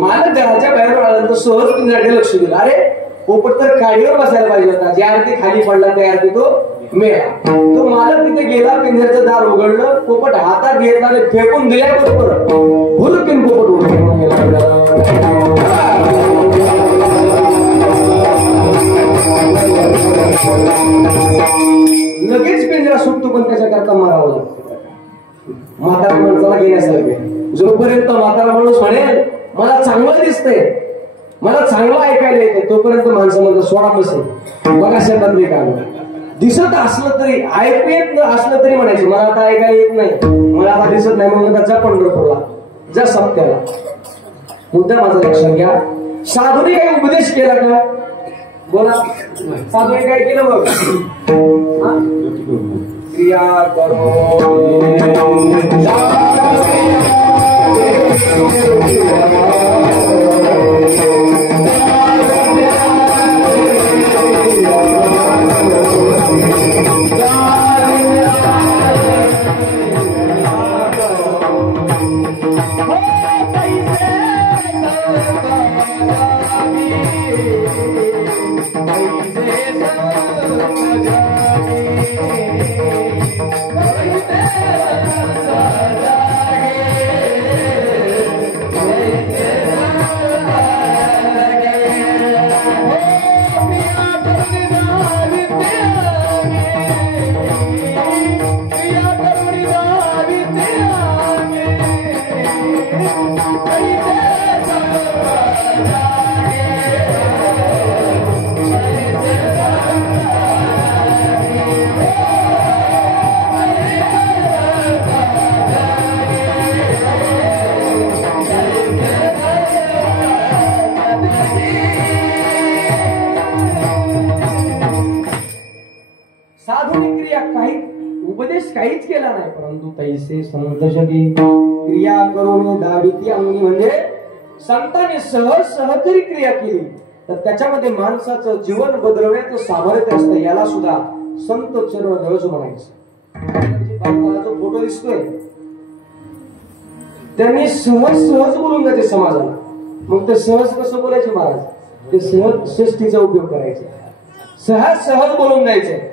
मालक घराच्या बाहेर आल्यानंतर सहज पिंजराकडे लक्ष दिलं. अरे पोपट तर काडीवर बसायला पाहिजे होता, ज्या अर्थी खाली पडला त्या अर्थी तो मेला. तो मालक तिथे गेला, पिंजऱ्याचं दार उघडलं, पोपट हातात घेतला आणि फेकून दिल्याबरोबर भुरकीन पोपट उडून गेला. लगेच पिंजरा सुटतो, पण त्याच्याकरता मारावं लागतं. म्हातारा माणसाला घेण्यासारखे. जोपर्यंत म्हातारा माणूस म्हणेल मला चांगलं दिसतंय, मला चांगलं ऐकायला येते, तोपर्यंत माणसं म्हणतात सोडा बसेल. बघा शेतात नाही काम दिसत असलं तरी, ऐकू येत असलं तरी म्हणायचं मला आता ऐकायला येत नाही, मला आता दिसत नाही, म्हणून जा पंढरपूरला, जा सप्त्याला. मुद्दा माझा लक्षात घ्या. साधूने काही उपदेश केला का? बोला. साधूने काय केलं बघ? क्रिया करो काहीच केला नाही, परंतु तैसे संत जगी क्रिया करून दाविती अंगी, म्हणजे संतांनी सहज सहकारी क्रिया केली तर त्याच्यामध्ये माणसाचं जीवन बदलवण्याचं सामर्थ्य असतं. याला सुद्धा संत चरण रज म्हणायचं. जो फोटो दिसतोय त्यांनी सहज सहज बोलून जाते समाजाला. मग ते सहज कसं बोलायचे महाराज? ते सहज सृष्टीचा उपयोग करायचा, सहज सहज बोलून जायचं.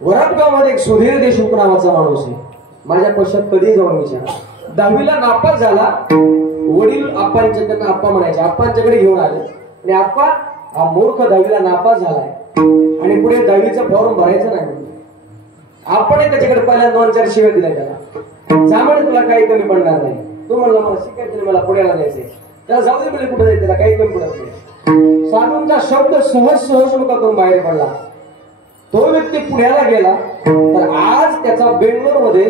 वरातगावमध्ये एक सुधीर देशमुख नावाचा माणूस आहे. माझ्या पश्चात कधी जाऊन विचारा. 10वीला नापास झाला. वडील आप्पांच्या, त्यांना आप्पा म्हणायचे, आप्पांच्याकडे घेऊन आले आणि आप्पा हा मूर्ख 10वीला नापास झालाय आणि पुढे 10वीचा फॉर्म भरायचं नाही. आपण त्याच्याकडे पहिल्या 2-4 शिव्या दिल्या त्याला. त्यामुळे तुला काही कमी पडणार नाही. तो म्हणला मला शिकायचं, मला पुण्याला जायचंय. त्याला जाऊ दे, कुठे जायचं, त्याला काही कमी पडत नाही. साधूंचा शब्द सहज सहज मुखातून बाहेर पडला. तो व्यक्ती पुण्याला गेला तर आज त्याचा बेंगलोरमध्ये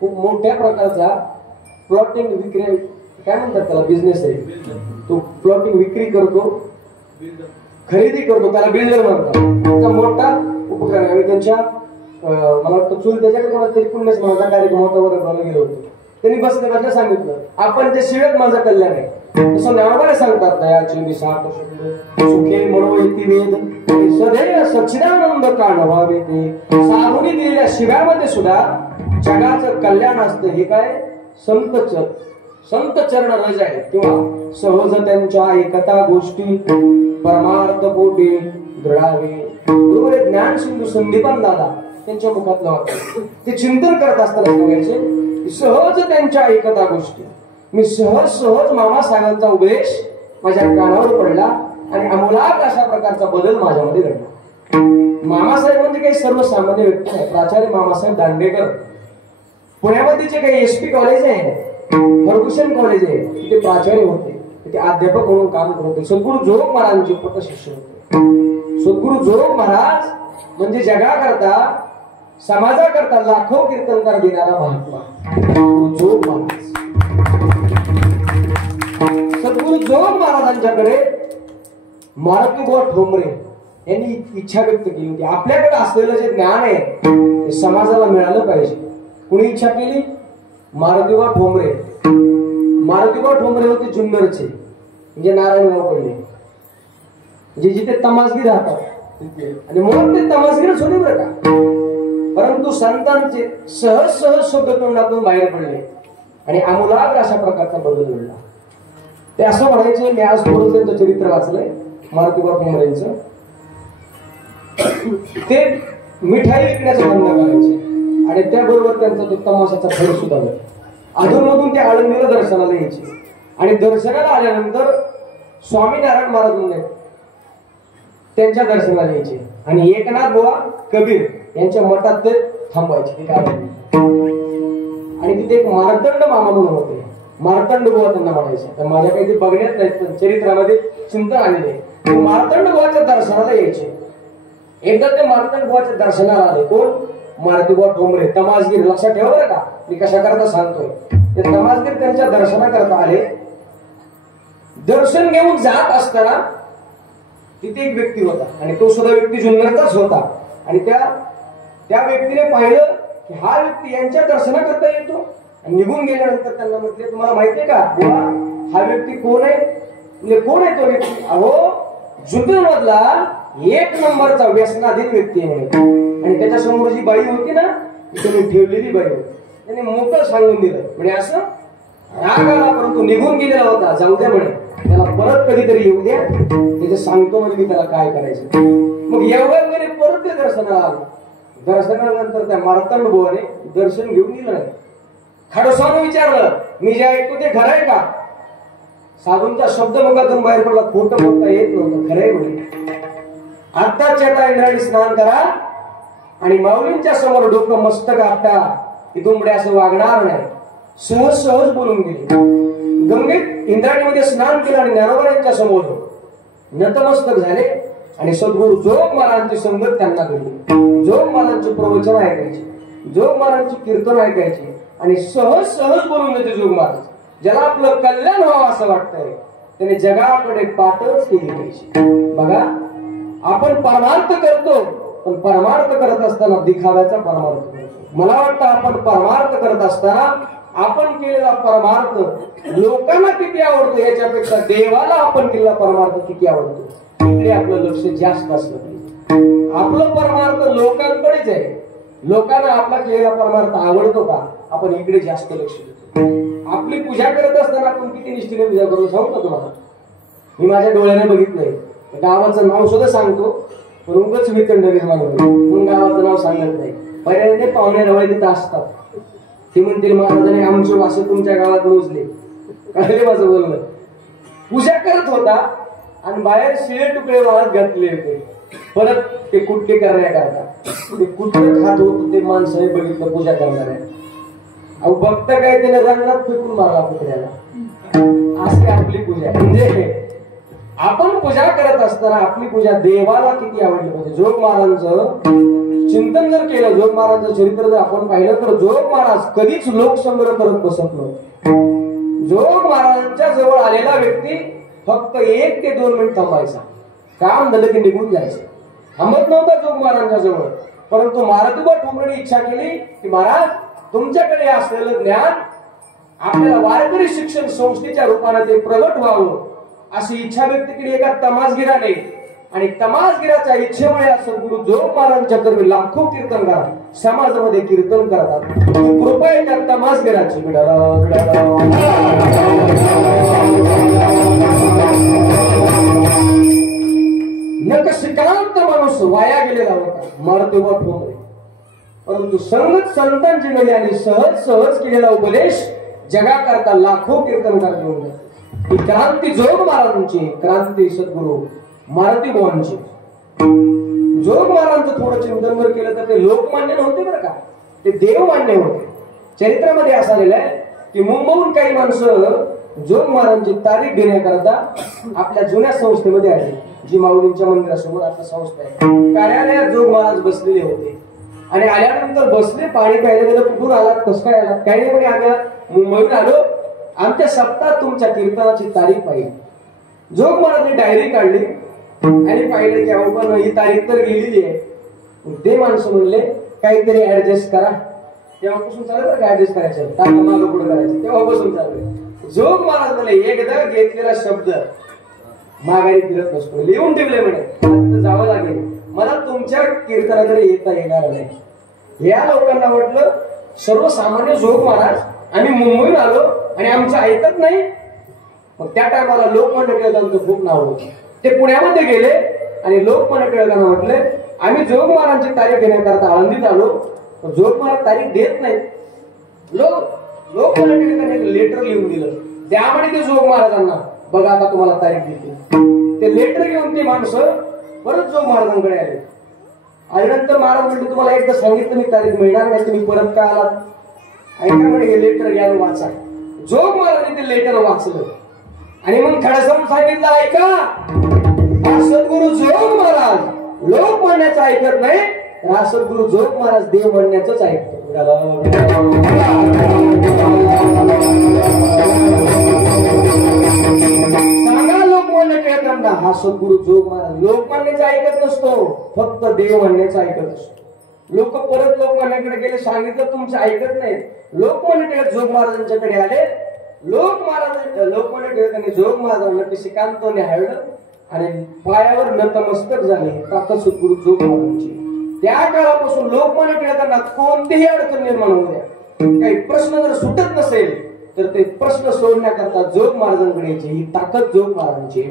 खूप मोठ्या प्रकारचा प्लॉटिंग विक्री, काय म्हणतात त्याला, बिझनेस आहे. तो प्लॉटिंग विक्री करतो, खरेदी करतो, त्याला बिल्डर म्हणतात. त्याचा मोठा उपक्रम आहे. त्यांच्या मला वाटतं चूल त्याच्याकडे कोणाचा तरी पुण्यच माझा कार्यक्रम होता, वर गेलो होतो. त्यांनी बसल्या सांगितलं आपण ते शिवेत माझं कल्याण आहे. तसं नावाने सांगतात दयाची निसात सुखे म्हणून वेद सदैव सच्चिदानंद काढवावे ते. साधूने दिलेल्या शिव्यामध्ये सुद्धा जगाचं कल्याण असतं. हे काय संत संत चरण रज आहे किंवा सहज त्यांच्या एकता गोष्टी परमार्थ पोटी दृढावे. बरोबर आहे. ज्ञान सिंधू संदीपन दादा त्यांच्या मुखातलं वाक्य ते चिंतन करत असताना सांगायचे सहज त्यांच्या एकता गोष्टी. मी सहज मामासाहेबांचा उपदेश माझ्या कानावर पडला आणि अमूलाग्र अशा प्रकारचा बदल माझ्यामध्ये घडला. मामासाहेब म्हणजे काही सर्वसामान्य व्यक्ती नाही. प्राचार्य मामासाहेब दांडेकर पुण्यामध्ये जे काही SP कॉलेज आहे, फर्ग्युसन कॉलेज आहे, तिथे प्राचार्य होते, तिथे अध्यापक म्हणून काम करत होते. सद्गुरू जोग महाराजांचे पटशिष्य होते. सद्गुरू जोग महाराज म्हणजे जगाकरता समाजाकरता लाखो कीर्तनकार देणारा महात्मा जोग महाराज. सद्गुरू जोग महाराजांच्याकडे मारुतीबुवा ठोंबरे यांनी इच्छा व्यक्त केली होती. आपल्याकडे असलेलं जे ज्ञान आहे ते समाजाला मिळालं पाहिजे. कुणी इच्छा केली? मारुतीबुवा ठोंबरे. मारुतीबुवा ठोंबरे होते जुन्नरचे, म्हणजे नारायणगाव पडले, म्हणजे जिथे तमासगीर राहतात आणि म्हणून ते तमासगीरच होते बरं का. परंतु संतांचे सहज शब्द तोंडातून बाहेर पडले आणि आमूलाग्र अशा प्रकारचा बदल घडला. ते असं म्हणायचे, मी आज थोडं त्यांचं चरित्र वाचलंय मारुतीबुवा ठोंबरेंचं. ते मिठाई विकण्याचं बंद करायचे आणि त्याबरोबर त्यांचा तो तमाशाचा खेळ सुद्धा होता. अधूनमधून ते आळंदीला दर्शनाला यायचे आणि दर्शनाला आल्यानंतर स्वामीनारायण महाराज म्हणून त्यांच्या दर्शनाला यायचे आणि एकनाथ बुवा कबीर यांच्या मठात ते थांबायचे. ते काय आणि तिथे एक मार्तंड मामा म्हणून होते, मार्तंड बुवा त्यांना म्हणायचे. तर माझ्या काही ते बघण्यात नाही, चरित्रामध्ये चिंतन आलेले. मार्तंड बुवाच्या दर्शनाला यायचे. एकदा ते मार्तंड बुवाच्या दर्शनाला आले. कोण? मारुतीबुवा ठोंबरे, तमासगीर. लक्षात ठेवा बरं का, मी कशा करता सांगतोय. ते तमासगीर त्यांच्या दर्शना करता आले. दर्शन घेऊन जात असताना तिथे एक व्यक्ती होता आणि तो सुद्धा व्यक्ती जुन्नरचाच होता आणि त्या व्यक्तीने पाहिलं की हा व्यक्ती यांच्या दर्शना करता येतो आणि निघून गेल्यानंतर त्यांना म्हटले, तुम्हाला माहितीये का बुवा हा व्यक्ती कोण आहे? म्हणजे कोण आहे तो व्यक्ती? अहो जुन्नर मधला 1 नंबरचा व्यसनाधीन व्यक्ती आहे आणि त्याच्या समोर जी बाई होती ना, तिथे ठेवलेली बाई होती. त्याने मोकळं सांगून दिलं. म्हणजे असं राग आला, परंतु निघून गेलेला होता. जाऊ द्या म्हणे, त्याला परत कधीतरी येऊ द्या, तिथे सांगतो म्हणजे मी त्याला काय करायचं. मग एवढ्या वेळी परत ते दर्शनाला आलं. दर्शनानंतर त्या मार्तंड बुवाने दर्शन घेऊन दिलं नाही. खडसाने विचारलं, मी जे ऐकतो ते खरं आहे का? साधूंचा शब्द मुखातून बाहेर पडला, खोटं बोलता येत नव्हतं, खरंय म्हणे. आत्ताच्या आता इंद्रायणी स्नान करा आणि माऊलींच्या समोर डोकं मस्तक आपटा, की तुमडे असं वागणार नाही. सहज बोलून गेले. गंगेत इंद्रायणीमध्ये स्नान केलं आणि ज्ञानोबा यांच्या समोर नतमस्तक झाले आणि सद्गुरू जोग महाराजांची संगत त्यांना घडली. जोग महाराजांचे प्रवचन ऐकायचे, जोग महाराजांची कीर्तन ऐकायचे आणि सहज बोलून येते जोग महाराज. ज्याला आपलं कल्याण व्हावं असं वाटतंय त्याने जगाकडे पाठच केली पाहिजे. बघा, आपण परमार्थ करतो, पण परमार्थ करत असताना दिखाव्याचा परमार्थ करतो. मला वाटतं आपण परमार्थ करत असताना आपण केलेला परमार्थ लोकांना किती आवडतो याच्यापेक्षा देवाला आपण केलेला परमार्थ किती आवडतो इकडे आपलं लक्ष जास्त असलं पाहिजे. आपलं परमार्थ लोकांकडेच आहे. लोकांना आपला केलेला परमार्थ आवडतो का, आपण इकडे जास्त लक्ष देतो. आपली पूजा करत असताना आपण किती निष्ठेने पूजा करतो सांगू का तुम्हाला? मी माझ्या डोळ्याने बघितलंय. गावाचं नाव सुद्धा सांगतो, पण उगाच विकंड निर्माण होतो म्हणून गावाचं नाव सांगत नाही. पर्याय पाहुणे रवाय तिथं असतात, ते म्हणतील महाराजांनी आमचे वास तुमच्या गावात मोजले. काय माझं बोलणं? पूजा करत होता आणि बाहेर शिळे तुकडे वाळत घातले होते. परत ते कुटके करण्याकरता ते कुठलं खात होत ते माणसाने बघितलं पूजा करणाऱ्या. अहो बघता काय त्याने रंगात फेकून मारला कुत्र्याला. असे आपली पूजा. म्हणजे आपण पूजा करत असताना आपली पूजा देवाला किती आवडली पाहिजे. जोग महाराजांचं चिंतन जर केलं, जोग महाराजांचं चरित्र जर आपण पाहिलं तर जोग महाराज कधीच लोकसंग्रह करत बसत नव्हते. जोग महाराजांच्या जवळ आलेला व्यक्ती फक्त 1 ते 2 मिनिट थांबायचा, काम झालं की निघून जायचं. थांबत नव्हता जोग महाराजांच्या जवळ. परंतु मारुतीबुवा ठोंबरेंनी इच्छा केली की महाराज तुमच्याकडे असलेलं ज्ञान आपल्याला वारकरी शिक्षण संस्थेच्या रूपाने ते प्रगट व्हावं अशी इच्छा व्यक्त केली एका तमासगीराने. आणि तमासगिराच्या इच्छेमुळे सद्गुरु जोग महाराजांच्या कर्मी लाखो कीर्तनकार समाजामध्ये कीर्तन करतात. कृपा आहे त्या तमासगिराची. नकशिकांत माणूस वाया गेलेला होता, मरतेवर ठोकले, परंतु संगत संतांची नवी आणि सहज सहज केलेला उपदेश जगाकरता लाखो कीर्तनकार घेऊन जातात. ही क्रांती जोग महाराजांची, क्रांती सद्गुरु मारुती बुवांची. जोग महाराजांचं थोडं चिंतन जर केलं तर ते लोकमान्य नव्हते बरं का, ते देवमान्य होते. चरित्रामध्ये असं आलेलं आहे की मुंबईहून काही माणसं जोग महाराजांची तारीख घेण्याकरता आपल्या जुन्या संस्थेमध्ये आली, जी माऊलींच्या मंदिरासमोर आता संस्था आहे. कार्यालयात जोग महाराज बसलेले होते आणि आल्यानंतर बसले, पाणी प्यायला गेलं. कुठून आलात, कसं काय आलात? काही नाही म्हणे, आम्ही मुंबईहून आलो, आमच्या सप्ताहात तुमच्या कीर्तनाची तारीख पाहिली. जोग महाराजांनी डायरी काढली आणि पाहिलं की अहो पण ही तारीख तर गेलेली आहे. ते माणसं म्हणले काहीतरी ऍडजस्ट करा. तेव्हापासून चालू बरं का ऍडजस्ट करायचं, तारखा मागं पुढे करायचं, तेव्हापासून चालू. जोग महाराज म्हणले एकदा घेतलेला शब्द माघारी फिरत नसतो, लिहून ठेवले म्हणे, जावं लागेल, मला तुमच्या कीर्तनाकडे येता येणार नाही. या लोकांना वाटलं सर्वसामान्य जोग महाराज आम्ही मुंबईत आलो आणि आमचं ऐकत नाही. मग त्या टायमाला लोकमान्य टिळकांचं खूप नाव होतं. ते पुण्यामध्ये गेले आणि लोकमान्य टिळकांना म्हटले आम्ही जोग महाराजांची तारीख घेण्याकरता आळंदीत आलो, जोग महाराज तारीख देत नाही. लोकमान्य टिळकांनी एक लेटर लिहून दिलं, त्यामुळे ते जोग महाराजांना बघा आता तुम्हाला तारीख देते. ते लेटर घेऊन ते माणसं परत जोग महाराजांकडे आले. आल्यानंतर महाराज म्हणले तुम्हाला एकदा सांगितलं मी तारीख मिळणार नाही, तुम्ही परत का आलात? ऐकाकडे हे लेटर घ्या वाचा. जोग महाराजांनी ते लेटर वाचलं आणि मग खडसावून सांगितलं ऐका, सद्गुरु जोग महाराज लोक म्हणण्याचं ऐकत नाही, सद्गुरु जोग महाराज देव म्हणण्याचंच ऐकतो. सांगा लोकमान्य टिळकांना, हा सद्गुरु जोग महाराज लोक म्हणण्याचं ऐकत नसतो, फक्त देव म्हणण्याचं ऐकत असतो. लोक परत लोकमान्याकडे गेले, सांगितलं तुमचं ऐकत नाही. लोकमान्य टिळक जोग महाराजांच्याकडे आले. लोकमान्य टिळकांनी जोग महाराजांना शिकांतोने हाळलं आणि पायावर नतमस्तक झाले. ताकद सद्गुरु जोग महाराजांची. त्या काळापासून लोकमान्य टिळकांना कोणतीही अडचण निर्माण होऊ द्या, काही प्रश्न जर सुटत नसेल तर ते प्रश्न सोडण्याकरता जोग महाराजांकडे यायचे. ही ताकद जोग महाराजांची.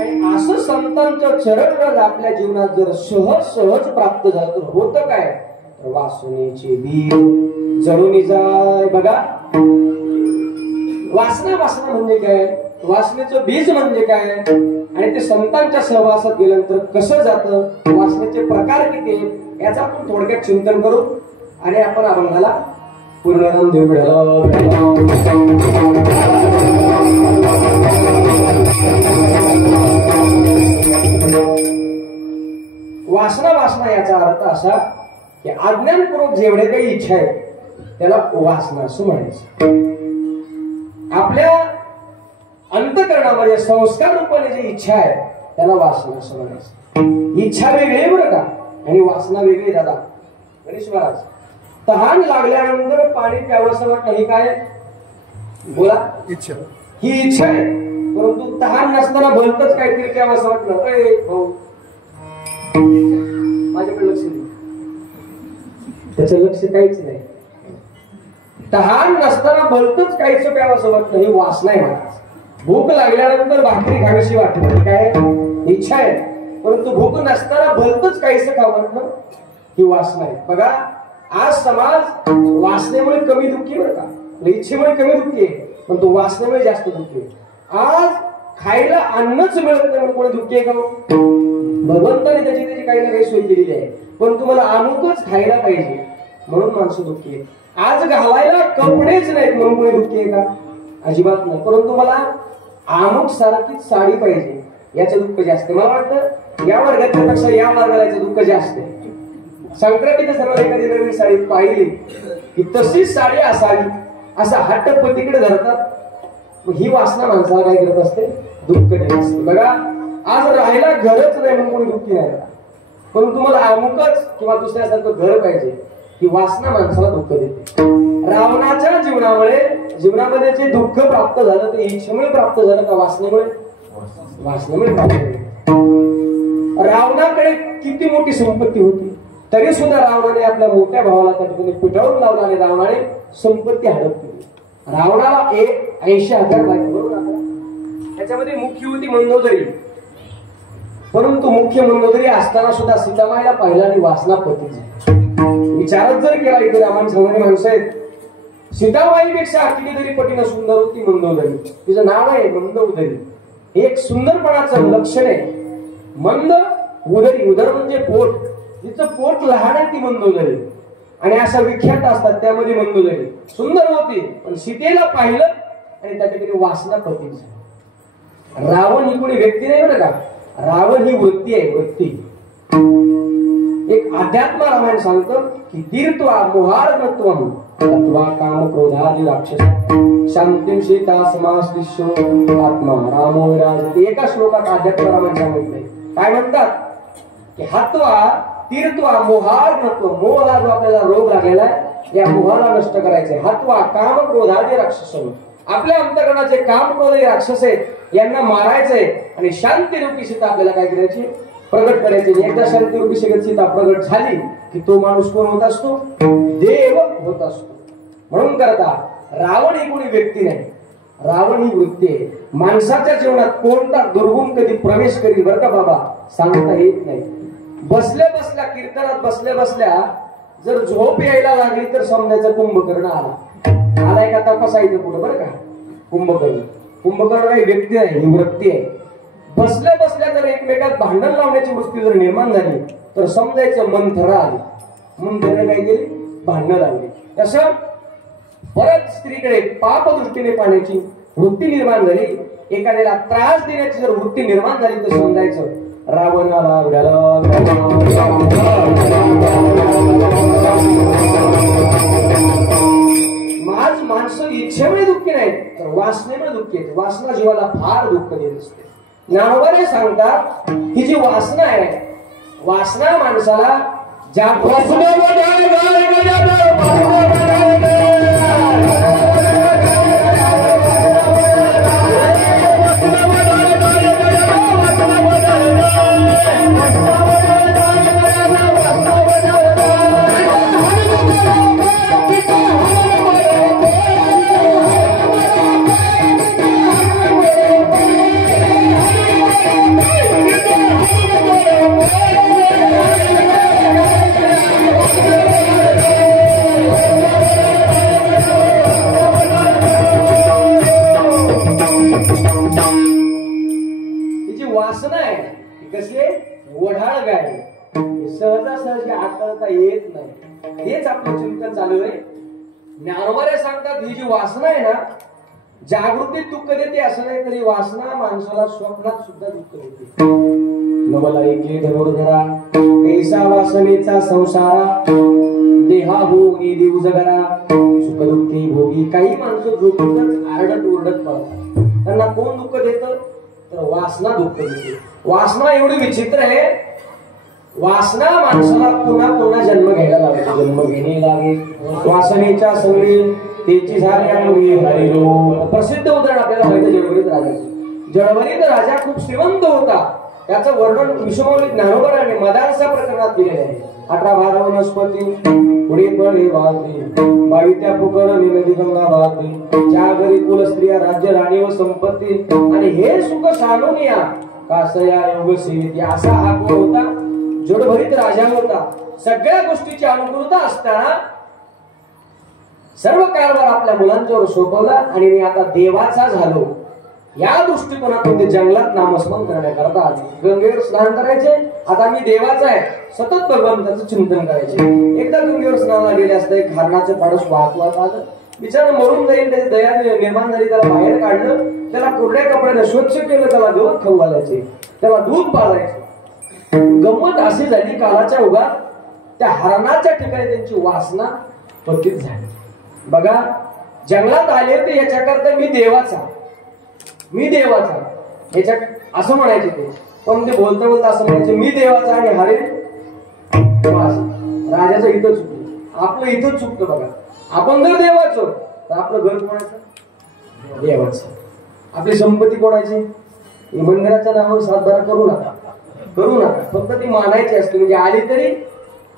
आणि असं संतांचं चरण आपल्या जीवनात जर सहज सहज प्राप्त झालं तर होतं काय, वासनेचे बीज जळून जाय. बघा वासना म्हणजे काय, वासनेचं बीज म्हणजे काय, आणि ते संतांच्या सहवासात गेल्यानंतर कसं जातं, वासनेचे प्रकार किती आहेत याचं आपण थोडक्यात चिंतन करू आणि आपण अभंगाला पूर्ण देऊ. वासना याचा अर्थ असा की अज्ञानपूर्वक जेवढे काही इच्छा आहेत त्याला वासना असं म्हणायचं. आपल्या अंतःकरणामध्ये संस्कार रूपाने जी इच्छा आहे त्याला वासना असं म्हणायचं. इच्छा वेगळी बरं का आणि वासना वेगळी. दादा गणेश महाराज, तहान लागल्यानंतर पाणी प्यावंसं वाटतं, ही काय बोला इच्छा, ही इच्छा आहे. परंतु तहान नसताना भलतच काहीतरी प्यावंसं वाटलं, भाऊ माझ्याकडे लक्ष नाही, त्याचं लक्ष काहीच नाही. तहान नसताना भलतच काहीच प्यावंसं वाटतं, ही वासना आहे महाराज. भूक लागल्यानंतर भाकरी खावीशी वाटली, काय इच्छा आहे. परंतु भूक नसताना भलतच काहीच खावं वाटलं, ही वासना आहे. बघा आज समाज वासनेमुळे कमी दुःखी बरं का, इच्छेमुळे कमी दुःखी आहे, पण तो वासनेमुळे जास्त दुःखी आहे. आज खायला अन्नच मिळत नाही म्हणून कोणी दुःखी आहे का? भगवंताने त्याची काही ना काही सोय केलेली आहे, पण तुम्हाला अमुकच खायला पाहिजे म्हणून माणसं दुःखी आहे. आज घालायला कपडेच नाहीत म्हणून कोणी दुःखी आहे का? अजिबात नाही. परंतु मला अमुक सारखीच साडी पाहिजे याचं दुःख जास्त. मला वाटतं या वर्गापेक्षा या वर्गाला याचं दुःख जास्त आहे. संक्रांतीच्या सर्व एखादी नवीन साडी पाहिली की तशीच साडी असावी असा हट्ट पतीकडे धरतात. ही वासना माणसाला काय करत असते, दुःख देत असते. बघा आज राहायला घरच नाही म्हणून कोणी दुःखी नाही, पण तुम्हाला अमुकच किंवा दुसऱ्यासारखं घर पाहिजे, ही वासना माणसाला दुःख देते. रावणाच्या जीवनामध्ये जे दुःख प्राप्त झालं ते इच्छेमुळे प्राप्त झालं का वासनेमुळे? वासनेमुळे प्राप्त झालं. रावणाकडे किती मोठी संपत्ती होती तरी सुद्धा रावणाने आपल्या मोठ्या भावाला त्या ठिकाणी पिटाळून लावला आणि रावणाने संपत्ती हडप केली. रावणाला 80,000 बायका, बरोबर. त्याच्यामध्ये मुख्य होती मंदोदरी. परंतु मुख्य मंदोदरी असताना सुद्धा सीतामाईला पाहिला आणि वासना पती झाली. विचारच जर केला इथे रामायण सांगणारी माणसं आहेत, सीतामाईपेक्षा कितीतरी पटीनं सुंदर होती मंदोदरी. तिचं नाव आहे मंदोदरी. एक सुंदरपणाचं लक्षण आहे मंद उदरी. उदर म्हणजे पोट. तिचं पोट लहान आहे ती मंदोदरी आणि असं विख्यात असतात त्यामध्ये मंदोदरी सुंदर होती. पण सीतेला पाहिलं आणि त्या ठिकाणी वासना पती झाली. रावण ही कोणी व्यक्ती नाही बरं का. रावण ही वृत्ती आहे, वृत्ती. एक अध्यात्म रामायण सांगतं की तीर्थवा मोहार्णत्वम तत्वा काम क्रोधादि राक्षस शांतिम सीता समास्तिष्यो आत्मा रामो विराजते. एका श्लोकात अध्यात्म रामायण सांगितलंय. काय म्हणतात की हत्वा तीर्थवा मोहार्णत्व. मोहाला जो आपल्याला रोग लागलेला आहे या मोहाला नष्ट करायचे. हत्वा काम क्रोधादि राक्षस. आपल्या अंतःकरणाचे काम क्रोधादि राक्षस आहेत यांना मारायचंय आणि शांती रूपी सीता आपल्याला काय करायची? प्रगट करायची. एकदा शांती रूपी सीता प्रगट झाली की तो माणूस कोण होत असतो? देव होत असतो. म्हणून करता रावण ही कोणी व्यक्ती नाही, रावण ही वृत्ती आहे. माणसाच्या जीवनात कोणता दुर्गुण कधी प्रवेश करील बरं का बाबा सांगता येत नाही. बसल्या बसल्या कीर्तनात बसल्या बसल्या जर झोप यायला लागली तर समजायचं कुंभकर्ण आलाय का तपासायचं पुढे बरं का. कुंभकर्ण ही व्यक्ती आहे, ही वृत्ती आहे. बसल्या बसल्या जर एकमेकात भांडण लावण्याची वृत्ती जर निर्माण झाली तर समजायचं मंथरा आली. मंथराने काय केली? भांडणं लावली. तसं परत स्त्रीकडे पाप दृष्टीने पाहण्याची वृत्ती निर्माण झाली. एखाद्याला त्रास देण्याची जर वृत्ती निर्माण झाली तर समजायचं रावणाला आज माणसं इच्छेमुळे दुःखी नाहीत तर वासनेमुळे दुःखी आहेत. वासना जीवाला फार दुःख देत असते. ज्ञानोबाने सांगतात ही जी वासना आहे, वासना माणसाला ज्या वासना आहे कसे ओढाळ गाय सहजासहजी आकळता येत नाही. हेच आपलं चिंतन चालू आहे. ज्ञानोबारे सांगतात ही जी वासना आहे ना जागृतीत दुःख देते असं नाही तरी वासना माणसाला स्वप्नात सुद्धा दुःख देते. नवला ऐकले धनुर्धरा कैसा वासनेचा संसारा देहा भोगी देव जगरा सुख दुःखी भोगी. काही माणसं झोपूनच आरडत ओरडत पडतात. त्यांना कोण दुःख देतं तर वासना दुःख देते. वासना एवढी विचित्र आहे. वासना माणसाला पुन्हा पुन्हा जन्म घ्यायला लागतो. जन्म घेणे लागे वासनेच्या संगी त्याची झाली आणि हरिलो. प्रसिद्ध उदाहरण आपल्याला माहिती जळभरीत राजाचे. जळभरीत राजा खूप श्रीमंत होता. त्याचं वर्णन विश्वमौली ज्ञानोबराने मदारसा प्रकरणात केलेले आहे. 18-12 वनस्पती पुढे पळे वादी बाई त्या पुकर नदी गंगा वादी ज्या घरी कुल स्त्रिया राज्य राणी व संपत्ती आणि हे सुख सांगून या कासया योग सेविती. असा हा कोण होता? जडभरीत राजा होता. सगळ्या गोष्टीची अनुकूलता असताना सर्व कारभार आपल्या मुलांच्यावर सोपवला आणि मी आता देवाचा झालो या दृष्टिकोनातून ते जंगलात नामस्मरण करण्याकरता आले. गंगेवर स्नान करायचे. आता मी देवाचा आहे सतत भगवंताचं चिंतन करायचे. एकदा गंगेवर स्नानाला गेले असता एक हरणाचं पाडस वाहत आलं. बिचारा मरून जाईल त्याची दया निर्माण झाली. त्याला बाहेर काढलं. त्याला कोरड्या कपड्याने स्वच्छ केलं. त्याला गवत खाऊ घालायचे. त्याला दूध पाजायचे. गंमत अशी झाली कालाच्या ओघात त्या हरणाच्या ठिकाणी त्यांची वासना पतित झाली. बघा जंगलात आले तर याच्याकरता मी देवाचा याच्या असं म्हणायचे ते. पण ते बोलता बोलता असं म्हणायचे मी देवाचा आणि हरे राजाचं इथं चुकलं. आपलं इथं चुकतं. बघा आपण जर देवाचं तर आपलं घर कोणाचं? देवाचं. आपली संपत्ती कोणाची? मंदिराच्या नावावर सातबारा करू नका, करू नका. फक्त ती मानायची असते, म्हणजे आली तरी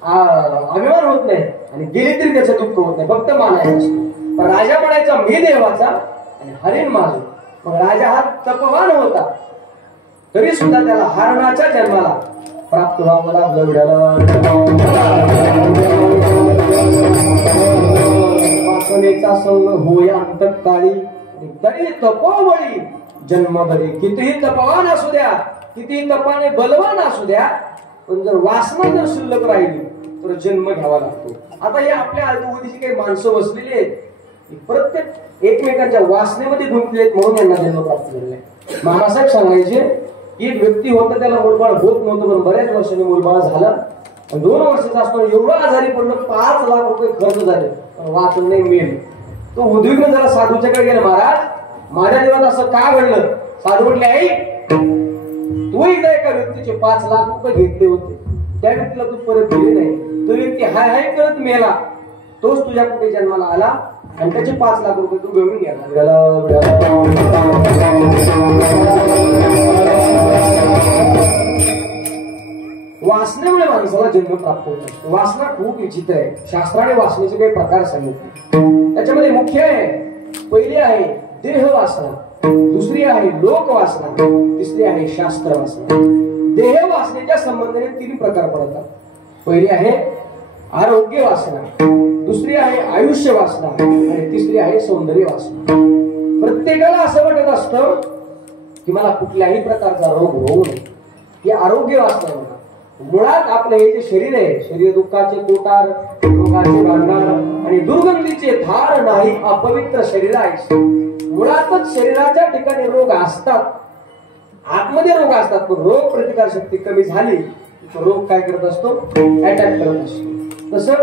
अभिमान होत नाही आणि गेली तरी त्याचं दुःख होत नाही, फक्त मानायचं असतं. पण राजा म्हणायचा मी देवाचा आणि हरिण माझं. मग राजा हा तपवान होता तरी सुद्धा त्याला हरणाच्या जन्माला प्राप्त व्हावं लागलं. वासनेचा संग होय अंतकाळी तरी तपोबळी जन्मभरी. कितीही तपवान असू द्या, कितीही तपाने बलवान असू द्या, पण जर वासना जर शिल्लक राहिली तर जन्म घ्यावा लागतो. आता हे आपल्या आजूबाजूची काही माणसं बसलेली आहेत, प्रत्येक एकमेकांच्या वासनेमध्ये गुंतले आहेत, म्हणून यांना जन्म प्राप्त झालेला आहे. मामासाहेब सांगायचे की एक व्यक्ती होता, त्याला मुलबाळ होत नव्हतं, पण बऱ्याच वर्षांनी मुलबाळ झाला. 2 वर्षाचा असतो, एवढं आजारी पडलं, 5 लाख रुपये खर्च झाले, पण वाचून नाही मेल. तो उद्विग्न जरा साधूच्याकडे गेला, महाराज माझ्या जीवनात असं का घडलं? साधू म्हटले, आई तू एकदा एका व्यक्तीचे 5 लाख रुपये घेतले होते, त्या व्यक्तीला तू परत दिले नाही. तो व्यक्ती हाय हाय करत मेला, तोच तुझ्या कुठे जन्माला आला आणि त्याचे 5 लाख रुपये तू घेऊन गेला. वासनेमुळे माणसाला जन्म प्राप्त होत असतो. वासना खूप विचित्र आहे. शास्त्राने वासनेचे काही प्रकार सांगितले. त्याच्यामध्ये मुख्य आहे, पहिली आहे देह वासना, दुसरी आहे लोक वासना, तिसरी आहे शास्त्र वासना. देह वासनेच्या संबंधाने 3 प्रकार पडतात. पहिली आहे आरोग्य वासना, दुसरी आहे आयुष्य वासना आणि तिसरी आहे सौंदर्य वासना. प्रत्येकाला असं वाटत असतं की मला कुठल्याही प्रकारचा रोग होऊ नये, ही आरोग्य वासना आहे. मुळात आपलं हे जे शरीर आहे, शरीर दुःखाचे कोटार, रोगाचे भांडार आणि दुर्गंधीचे धार नाही अपवित्र शरीर आहे. मुळातच शरीराच्या ठिकाणी रोग असतात, आतमध्ये रोग असतात, पण रोग प्रतिकार शक्ती कमी झाली तर रोग काय करत असतो? अटॅक करत असतो. तसं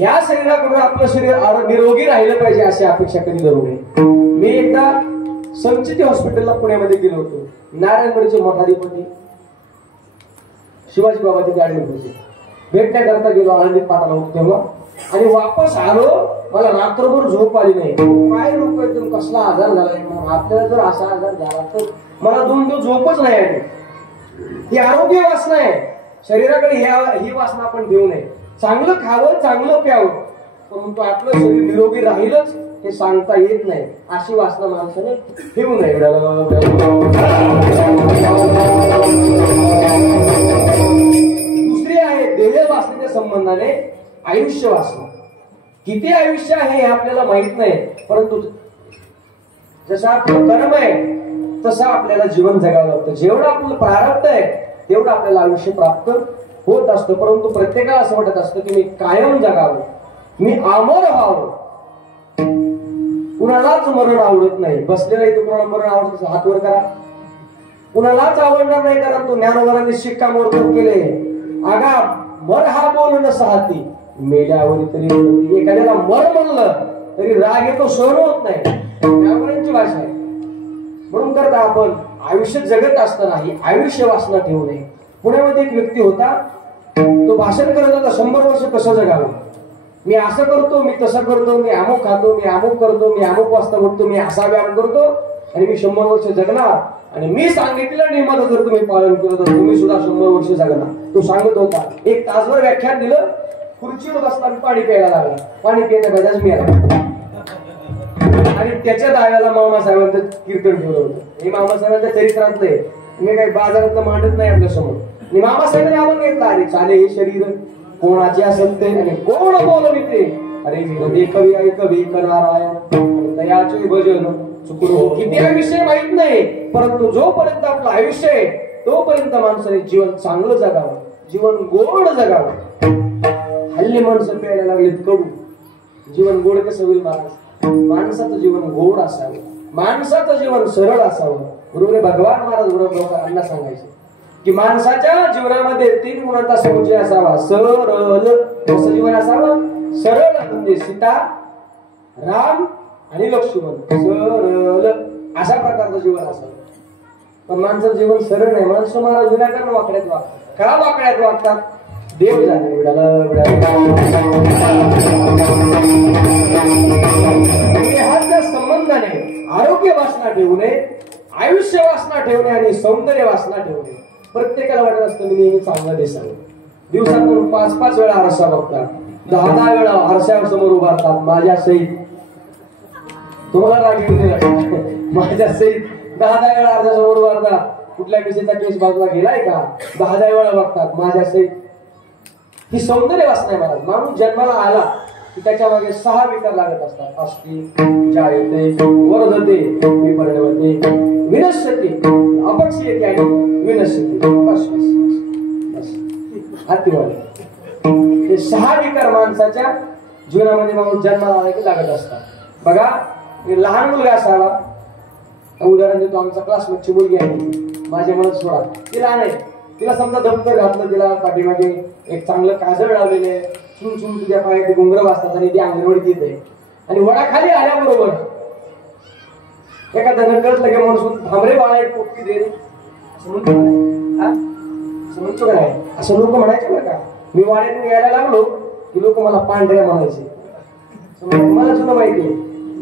या शरीराकडून आपलं शरीर निरोगी राहिलं पाहिजे अशी अपेक्षा कधी करू नये. मी एकदा संचिती हॉस्पिटलला पुण्यामध्ये गेलो होतो. नारायणगडचे मठाधिपती शिवाजी बाबाची गाडी होती, भेटण्याकरता गेलो आळंदीत पाठाला होतो तेव्हा, आणि वापस आलो, मला रात्रभर झोप आली नाही. काय लोक एकदम कसला आजार झालाय, आपल्याला जर असा आजार झाला तर मला 2 दिवस झोपच नाही आली. ही आरोग्य वासना आहे. शरीराकडे ही वासना आपण ठेवू नये. चांगलं खावं, चांगलं प्यावं, परंतु आपलं शरीर निरोगी राहीलच हे सांगता येत नाही, अशी वासना माणसाने ठेवू नये. दुसरी आहे देह वासनेच्या संबंधाने आयुष्य वासना. किती आयुष्य आहे हे आपल्याला माहित नाही, परंतु जसं आपलं कर्म आहे तसं आपल्याला जीवन जगावं लागतं. जेवढं आपलं प्रारब्ध आहे तेवढं आपल्याला आयुष्य प्राप्त होत असतं. परंतु प्रत्येकाला असं वाटत असतं की मी कायम जगावं, मी अमर व्हावं. कुणालाच मरण आवडत नाही. बसलेला इथं कुणाला मरण आवडत, हात वर करा. कुणालाच आवडणार नाही, कारण तो ज्ञानोबांनी शिक्कामोर्तब केले, आगा मर हा बोल न साहती मेल्यावर तरी. एखाद्याला मर म्हणलं तरी राग येतो, सहन होत नाही. ज्ञानोबांची भाषा आहे. म्हणून करता आपण आयुष्य जगत असताना ही आयुष्य वासना ठेवू नये. पुण्यामध्ये एक व्यक्ती होता, तो भाषण करत होता 100 वर्ष कसं जगावं. मी असं करतो, मी तसं करतो, मी अमुक खातो, मी अमुक करतो, मी अमुक वाजता उठतो, मी असा व्यायाम करतो आणि मी 100 वर्ष जगणार, आणि मी सांगितलेल्या नियमाचं जर तुम्ही पालन केलं तर तुम्ही सुद्धा 100 वर्ष जगणार. तो सांगत होता. 1 तासभर व्याख्यान दिलं, खुर्चीवर बसला, पाणी प्यायला लागला. पाणी पिण्याच्या गजाच मिळाला आणि त्याच्या दाव्याला मामासाहेबांचं कीर्तन ठेवलं होतं. हे मामासाहेबांच्या चरित्रातलं आहे, मी काही बाजारातलं मांडत नाही आपल्या समोर. आणि मामासाहेबांनी आवाज घेतला, अरे चाले हे शरीर कोणाचे असेल ते आणि कोण बोलविते, अरे विरोधी कवी ऐक विक नारायण दयाचे भजन चुकलो. किती आयुष्य माहित नाही, परंतु जोपर्यंत आपलं आयुष्य आहे तोपर्यंत माणसाने जीवन चांगलं जगावं, जीवन गोड जगावं. हल्ली माणसं प्यायला लागलीत कडू. जीवन गोड कसं होईल महाराज? माणसाचं जीवन गोड असावं, माणसाचं जीवन सरळ असावं. गुरुने भगवान महाराज गुरुबाबांना सांगायचे की माणसाच्या जीवनामध्ये 3 गुणांचा समुच्चय असावा. सरळ, कसं जीवन असावं? सरळ म्हणजे सीता, राम आणि लक्ष्मण. सरळ अशा प्रकारचं जीवन असावं. पण माणसाचं जीवन सरळ नाही. माणसं महाराज विनाकारण वाकड्यात वागतात. का वाकड्यात वागतात? देव जाणे ह्याच्या संबंधाने आरोग्य वासना ठेवू नये, आयुष्य वासना ठेवणे आणि सौंदर्य वासना ठेवणे. प्रत्येकाला वाटत असतं मी नेहमी चांगलं दिसावं. दिवसातून 5-5 वेळा आरसा बघतात, 10-10 वेळा आरशासमोर उभारतात माझ्या सहित. तुम्हाला राग येईल माझ्या सहित 10-10 वेळा आरशासमोर उभारतात. कुठल्या केसेचा केस बाजूला गेलाय का 10-10 वेळा बघतात माझ्या सहित. ही सौंदर्य वासना आहे महाराज. माणूस जन्माला आला की त्याच्या मागे 6 विकार लागत असतात. अस्थि, जायते, वर्धते, विपरिणमते, विनश्यते, अपक्षीयते आणि विनश्यते. बस हे 6 विकार माणसाच्या जीवनामध्ये माणूस जन्माला आला की लागत असतात. बघा लहान मुलगा असावा, उदाहरण देतो. आमचा क्लासमेटची मुलगी आहे, माझ्या मनात सोडा, ती लहान आहे. तिला समजा दप्तर घातलं, तिला पाठीमागे एक चांगलं काजळ लावलेले, चुन चुन तुझ्या पायात घुंगर वाजतात आणि ती अंगणवाडीत येते. आणि वडाखाली आल्याबरोबर एखाद्यानं कळत लगे म्हणून थांबरे बाळा एक पोटकी दे असं म्हणतो असं म्हणतो का नाही? असं लोक म्हणायचे बरं का. मी वाड्यातून यायला लागलो की लोक मला पांढऱ्या म्हणायचे. मला सुद्धा माहिती आहे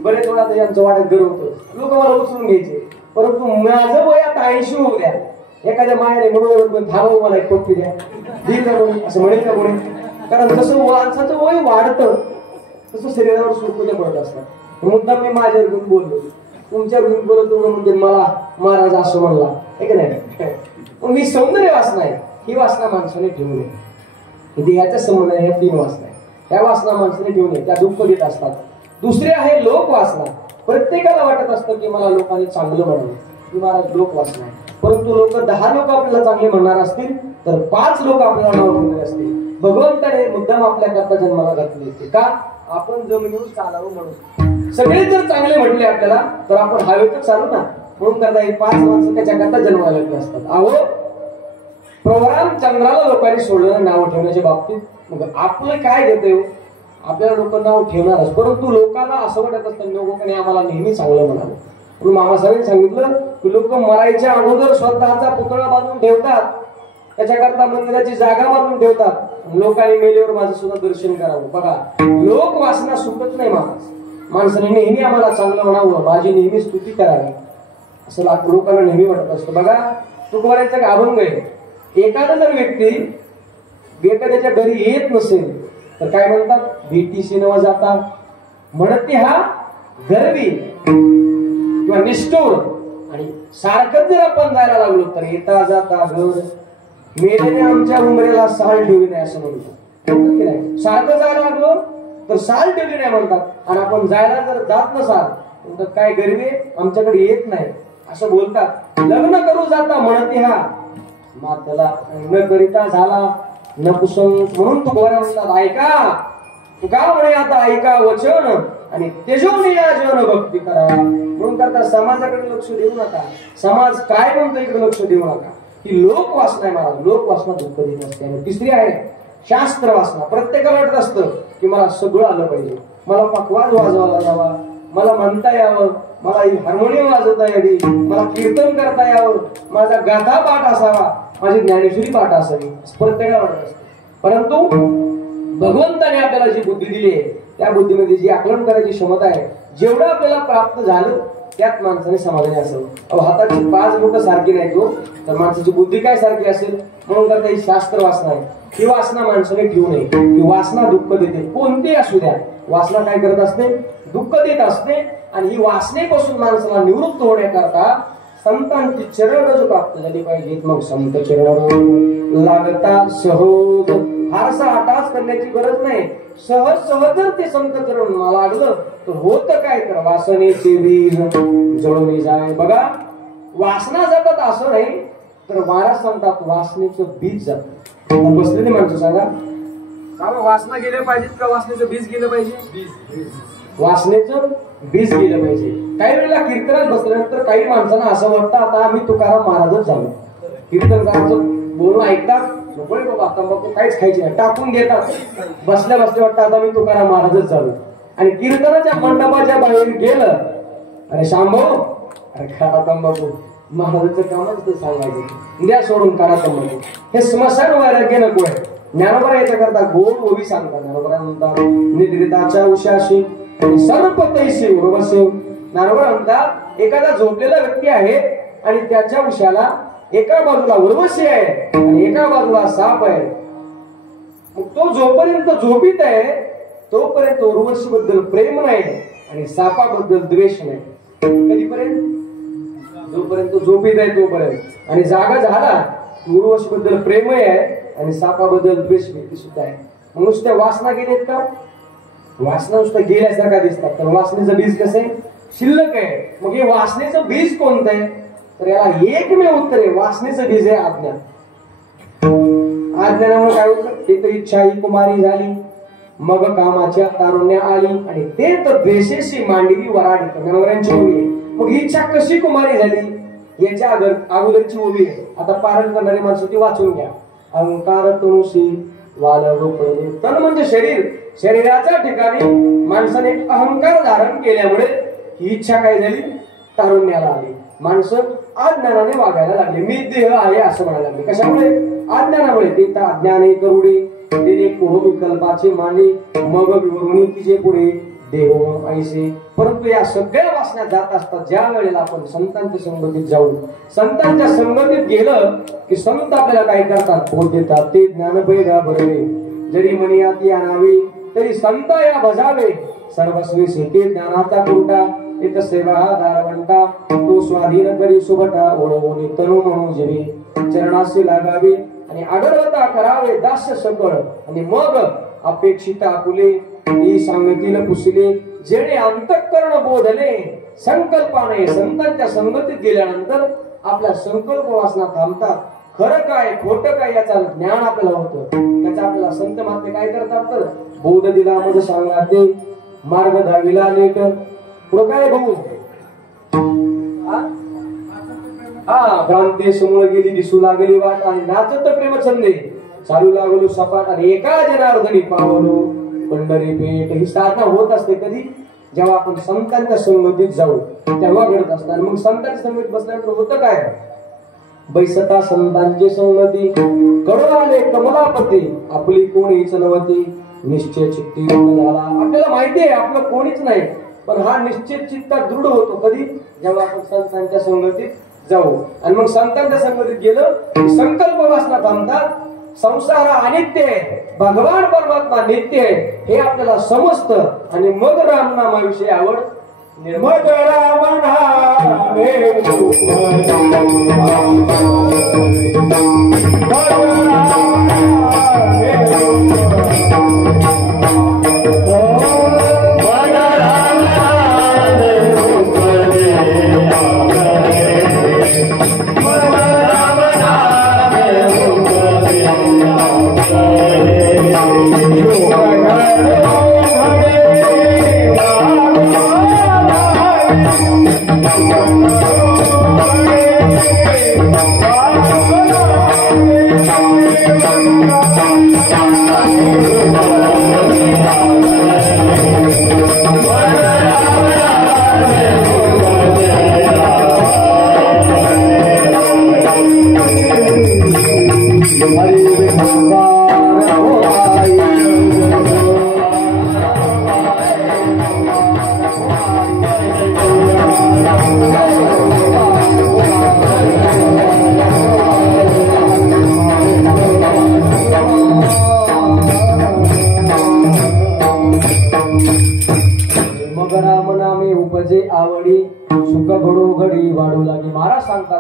बरेच वेळा यांचं वाड्यात घर होतं, लोक मला उचलून घ्यायचे. परंतु माझं वय आता 80 होऊ द्या, एखाद्या मायाने म्हणून थांबव मला एक पोटकी द्या दिल का कोणी असं म्हणेल का कोणी? कारण जसं माणसाचं वय वाढतं तसं शरीरावर सुरकुत्या पडत असतात. मुद्दा मी माझ्या घेऊन बोललो, तुमच्या घेऊन बोलत म्हणजे मला महाराज असं म्हणला आहे का नाही. पण मी सौंदर्य वासना आहे, ही वासना माणसाने ठेवू नये. देहाच्या संबंध ह्या 3 वासना आहे. ह्या वासना माणसाने ठेवू नये, त्या दुःख देत असतात. दुसरे आहे लोक वासना. प्रत्येकाला वाटत असतं की मला लोकांनी चांगलं म्हणावं, ही महाराज लोक वासना आहे. परंतु लोक 10 लोक आपल्याला चांगले म्हणणार असतील तर 5 लोक आपल्याला नाव ठेवले असतील. भगवंताने मुद्दाम आपल्याकरता जन्माला घातले का आपण जमिनीवर चालावं म्हणून. सगळे जर चांगले म्हटले आपल्याला तर आपण हवेतच चालू ना, म्हणून करता 5 माणसं त्याच्याकरता जन्माला लागले असतात. अहो प्रवराम चंद्राला लोकांनी सोडलं नाव ठेवण्याच्या बाबतीत. मग आपलं काय देतंय? आपल्याला लोक नाव ठेवणारच, परंतु लोकांना असं वाटत असतं लोकांनी आम्हाला नेहमी चांगलं म्हणावं. म्हणून मामासाहेबांनी सांगितलं की लोक मरायच्या अगोदर स्वतःचा पुतळा बांधून ठेवतात, त्याच्याकरता मंदिराची जागा बांधून ठेवतात. लोकांनी मेल्यावर माझं सुद्धा दर्शन करावं. बघा लोक वासना सुटत नाही महाराज. माणसाने नेहमी आम्हाला चांगलं म्हणावं, माझी नेहमी स्तुती करावी असं लोकांना नेहमी वाटत असतं. बघा तुकोबारांचा एक अभंग आहे. एखादा जर व्यक्ती एखाद्याच्या घरी येत नसेल तर काय म्हणतात? भेटीशी न जाता म्हणते हा गरबी किंवा निष्ठुर. आणि सारखं जर आपण जायला लागलो तर येता जाता घर मेल्याने आमच्या उमरेला साल ठेवली नाही असं म्हणतो. सारखं जायला लागलो तर साल ठेवली नाही म्हणतात. आणि आपण जायला जर जात नसाल तर काय गरबी आमच्याकडे येत नाही असं बोलतात. लग्न करू जाता म्हणते हा मातला न करिता झाला न कुसुम. म्हणून तू गोरा म्हणतात ऐका तू का म्हणे आता ऐका वचन आणि तेजोनी याजन भक्ती करा. म्हणून करता समाजाकडे लक्ष देऊ नका, समाज काय म्हणतो इकडे लक्ष देऊ नका. ही लोक वासना आहे महाराज. लोक वासना दुःख देत असते. आणि तिसरी आहे शास्त्र वासना. प्रत्येकाला वाटत असतं की मला सगळं आलं पाहिजे, मला पकवाज वाजवायला यावा, मला म्हणता यावं, मला हार्मोनियम वाजवता यावी, मला कीर्तन करता यावं, माझा गाथा पाठ असावा, माझी ज्ञानेश्वरी पाठ असावी, प्रत्येकाला वाटत असतं. परंतु भगवंताने आपल्याला जी बुद्धी दिली आहे त्या बुद्धीमध्ये जी आकलन करायची क्षमता आहे, जेवढं आपल्याला प्राप्त झालं त्यात माणसाने समाधानी असावं. हाताची 5 बोटं सारखी नाही तो तर माणसाची बुद्धी काय सारखी असेल. म्हणून करता ही शास्त्र वासना आहे. ही वासना माणसाने ठेवू नये. ही वासना दुःख देते. कोणती असू द्या वासना काय करत असते? दुःख देत असते. आणि ही वासनेपासून माणसाला निवृत्त होण्याकरता संतांची चरण प्राप्त झाली पाहिजेत. मग संत चरण लागता सहज. फारसा आटाच करण्याची गरज नाही. सहज सहज जर ते संत चरण लागलं तर होत काय तर वासनेचे बीज जळून जाय. बघा वासना जातात असं नाही तर महाराज सांगतात वासनेचं बीज जातं. बसलेली माणसं सांगा का वासना गेल्या पाहिजेत का वासनेचं बीज गेलं पाहिजे? वासनेचं बीज गेलं पाहिजे. काही वेळेला कीर्तनात बसल्यानंतर काही माणसांना असं वाटतं आता आम्ही तुकाराम महाराजच झालो. कीर्तनकाराचं बोलून ऐकतात नको बाबा तंबाखू काहीच खायची नाही टाकून देतात. बसल्या बसल्या वाटतं आता मी तुकाराम महाराजच झालो. आणि कीर्तनाच्या मंडपाच्या बाहेर गेलं अरे शांभो अरे खाडा तंबाखू. महाराजाचं कामच ते सांगायचं द्या सोडून काढा तंबाखू. हे स्मशान वैराग्य नको आहे. ज्ञानोबा याच्याकरता गोड ओवी सांगतात. ज्ञानोबा म्हणतात निद्रिताच्या उशाशी सर्प तैसे उर्वसे. ज्ञानोबा म्हणतात एखादा झोपलेला व्यक्ती आहे आणि त्याच्या उशाला एका बाजूला उर्वशी आहे आणि एका बाजूला साप आहे. मग तो जोपर्यंत झोपीत आहे तोपर्यंत उर्वशी बद्दल प्रेम नाही आणि सापाबद्दल द्वेष नाही. कधीपर्यंत? जोपर्यंत झोपीत आहे तोपर्यंत. आणि जागा झाला उर्वशी बद्दल प्रेमही आहे आणि सापाबद्दल द्वेष भीती सुद्धा आहे. मग नुसत्या वासना गेलेत का? वासना नुसतं गेल्यासारखा दिसतात. तर वासनेचं बीज कसं आहे? शिल्लक आहे. मग हे वासनेचं बीज कोणतं आहे? तर याला एकमेव उत्तर आहे, वासनेचं बीज आहे अज्ञान. अज्ञानामुळे काय होतं? ते तर इच्छा ही कुमारी झाली, मग कामाच्या तारुण्य आली आणि ते तर द्वेषेशी मांडवी वराडी नवऱ्यांची ओवी आहे. मग ही इच्छा कशी कुमारी झाली याच्या अगोदरची ओवी आहे. आता पारण करणारी माणसं ती वाचून घ्या. अहंकार तनुशी वालव तन म्हणजे शरीर. शरीराच्या ठिकाणी माणसाने अहंकार धारण केल्यामुळे ही इच्छा काय झाली? तारुण्याला आली. माणसं अज्ञानाने वागायला लागले. मी देह आहे असं म्हणायला लागले. कशामुळे? अज्ञानामुळे. ते तर अज्ञाने करुडे तिने विकल्पाचे माने मग विवरणी तिचे पुढे देहो ऐसे. परंतु या सगळ्या वासना जात असतात ज्या वेळेला आपण संतांच्या संगतीत जाऊ. संतांच्या संगतीत गेलं की संत आपल्याला काय करतात? बोध देतात. ते ज्ञानभेदा बरवे जरी मनी आती आणावी तरी संत या बजावे. सर्वस्वी शेती ज्ञानाचा कुंटा एक सेवा दारवंटा. तो स्वाधीन करी सुभटा ओळवून तनु म्हणू जवी. चरणाशी लागावी आणि अगरवता करावे दास्य सकळ. आणि मग अपेक्षित आपुले ही सांगतील पुसले जेणे अंतःकरण बोधले. संकल्पाने संतांच्या संगतीत गेल्यानंतर आपल्या संकल्प वासना थांबतात. खरं काय खोटं काय याचा ज्ञान आपल्याला होतं. त्याचा आपल्याला संत महात्मे काय करतात? तर बोध दिला मग सांगा ते मार्ग धाविला लेट. पुढं काय बघू? भ्रांती समोर गेली दिसू लागली वाट आणि नाचत प्रेमचंदे चालू लागलो सपाट. आणि एका जनार्दनी पावलो पंढरी पेठ. ही साधना होत असते कधी? जेव्हा आपण संतांच्या संगतीत जाऊ तेव्हा घडत असतात. मग संतांच्या संगतीत बसल्यानंतर होतं काय? बैसता संतांची संगती करून आले कमलापती. आपली कोणीच नव्हती निश्चय चित्ती झाला. आपल्याला माहिती आहे आपलं कोणीच नाही, पण हा निश्चित चित्ता दृढ होतो कधी? जेव्हा आपण संतांच्या संगतीत जाऊ. आणि मग संतांच्या संगतीत गेलं की संकल्प वासना थांबतात. संसार हा अनित्य आहे, भगवान परमात्मा नित्य आहे हे आपल्याला समजतं. आणि मग रामनामाविषयी आवड निर्मळ.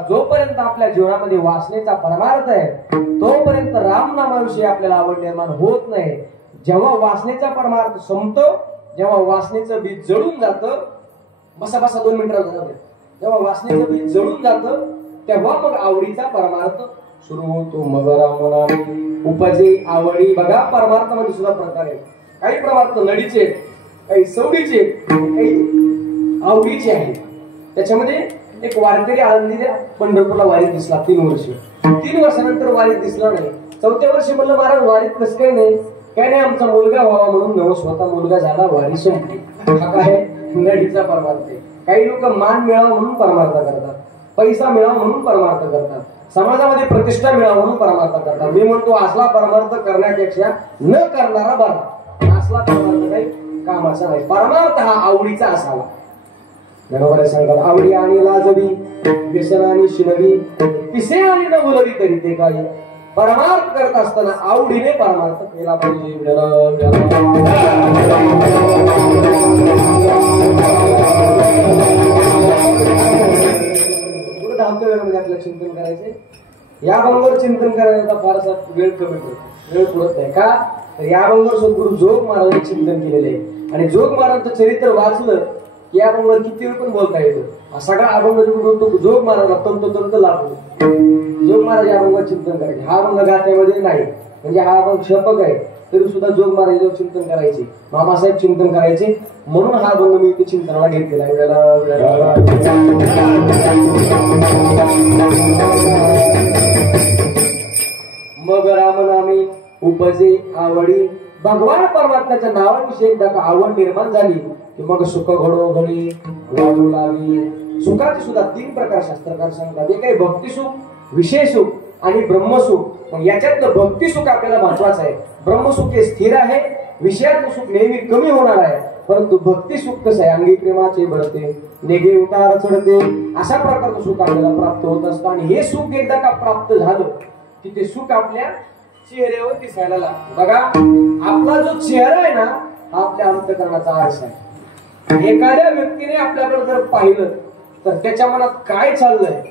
जोपर्यंत आपल्या जीवनामध्ये वासनेचा परमार्थ आहे तोपर्यंत रामनामाविषयी आपल्याला आवड निर्माण होत नाही. जेव्हा वासनेचा परमार्थ संपतो, जेव्हा वासनेचं बीज जळून जातं, बसा 2 मिनिटं, जेव्हा वासनेचं बीज जळून जातं तेव्हा मग आवडीचा परमार्थ सुरू होतो. मग रामनाम उपजे आवडी. बघा परमार्थामध्ये सुद्धा प्रकार आहेत. काही परमार्थ नडीचे, काही सवडीचे, काही आवडीचे आहेत. त्याच्यामध्ये एक वारकरी आळंदीला पंढरपूरला वारीत दिसला 3 वर्ष. 3 वर्षानंतर वारीत दिसला नाही. 4थ्या वर्षी म्हणलं महाराज वारीत कसं काही नाही. काय नाही, आमचा मुलगा व्हावा म्हणून नव स्वतः मुलगा झाला, वारी संपली. हा काय नडीचा परमार्थ आहे. काही लोक मान मिळावा म्हणून परमार्थ करतात, पैसा मिळावा म्हणून परमार्थ करतात. समाजामध्ये प्रतिष्ठा मिळावं म्हणून परमार्थ करतात. मी म्हणतो असला परमार्थ करण्यापेक्षा न करणारा बरा. असला परमार्थ काही कामाचा नाही. परमार्थ हा आवडीचा असावा. बरोबर आहे सांगा. आवडी आणि लाजवी व्यसन आणि शिनवी पिसे आणि न बोलवी तरी ते काही. परमार्थ करत असताना आवडीने परमार्थ केला पाहिजे. पुढे धावत्या वेळामध्ये आपल्याला चिंतन करायचे. या अभंगावर चिंतन करायचा फारसा वेळ कमी पडतो, वेळ पुरत नाही. का तर या अभंगावर सद्गुरू जोग महाराजांनी चिंतन केलेले आहे. आणि जोग महाराजांचं चरित्र वाचलं की या अभंगावर किती वेळ पण बोलता येतो. सगळा अभंग जोग महाराज तंतोतंत लागतो. जोग महाराज या अभंगावर चिंतन करायचे. हा अभंग गात्यामध्ये नाही, म्हणजे हा अभंग क्षपक आहे, तरी सुद्धा जोग महाराजांवर चिंतन करायचे, मामासाहेब चिंतन करायचे. म्हणून हा अभंग मी इथे चिंतनाला घेतलेला आहे. मग राम नामे उपजे आवडी. भगवान परमात्म्याच्या नावाविषयी एकदा का आवड निर्माण झाली की मग सुख घडोघडी वाढू लागली. सुखाचे सुद्धा 3 प्रकार शास्त्रकार सांगतात. एक आहे भक्ती सुख, विषय सुख आणि ब्रह्मसुख. मग याच्यातलं भक्ती सुख आपल्याला महत्वाचं आहे. ब्रह्मसुख हे स्थिर आहे, विषयातलं सुख नेहमी कमी होणार आहे. परंतु भक्ती सुख कसं आहे, अंगी प्रेमाचे बढते, नेगे उतार चढते, अशा प्रकारचं सुख आपल्याला प्राप्त होत असतं. आणि हे सुख एकदा का प्राप्त झालं की ते सुख आपल्या चेहऱ्यावर दिसायला लागतं. बघा, आपला जो चेहरा आहे ना, हा आपल्या अंतःकरणाचा आरसा आहे. एखाद्या व्यक्तीने आपल्याकडे जर पाहिलं तर त्याच्या मनात काय चाललंय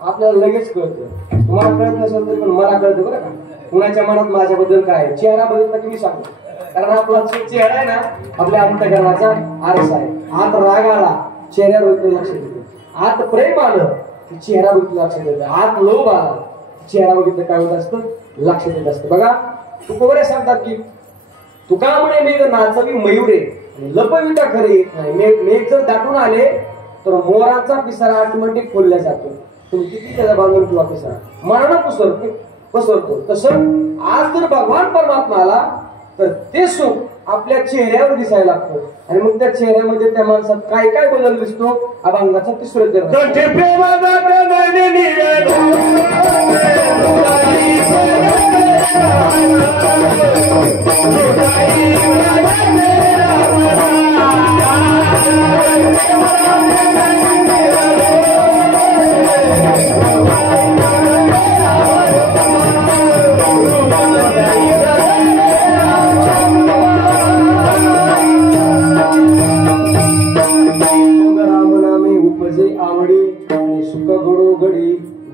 आपल्याला लगेच कळतं. तुम्हाला कळत नसेल तरी पण मला कळतं बरं का, कुणाच्या मनात माझ्याबद्दल काय आहे. चेहरा बघितला की मी सांगतो, कारण आपला चेहरा आहे ना आपल्या अंतःकरणाचा आरसा आहे. आत राग आला चेहऱ्यावर लक्ष देतो, आत प्रेम आलं चेहरा बघितलं लक्ष देतं, आत लोभ आला चेहरा बघितलं काय होत असतं, लक्ष देत असतं. बघा, तुकोबरे सांगतात की तुका म्हणे मेघ नाचवी मयुरे लपविता खरे येत नाही. मेघ जर दाटून आले तर मोराचा पिसारा ऑटोमॅटिक खोलला जातो. तुम्ही किती त्याचा बांधून किंवा पिसारा मनानं पसरतो. तसं आज जर भगवान परमात्मा आला तर ते सुख आपल्या चेहऱ्यावर दिसायला लागतं. आणि मग त्या चेहऱ्यामध्ये त्या माणसात काय काय बदल दिसतो, अभंगाचा 3रा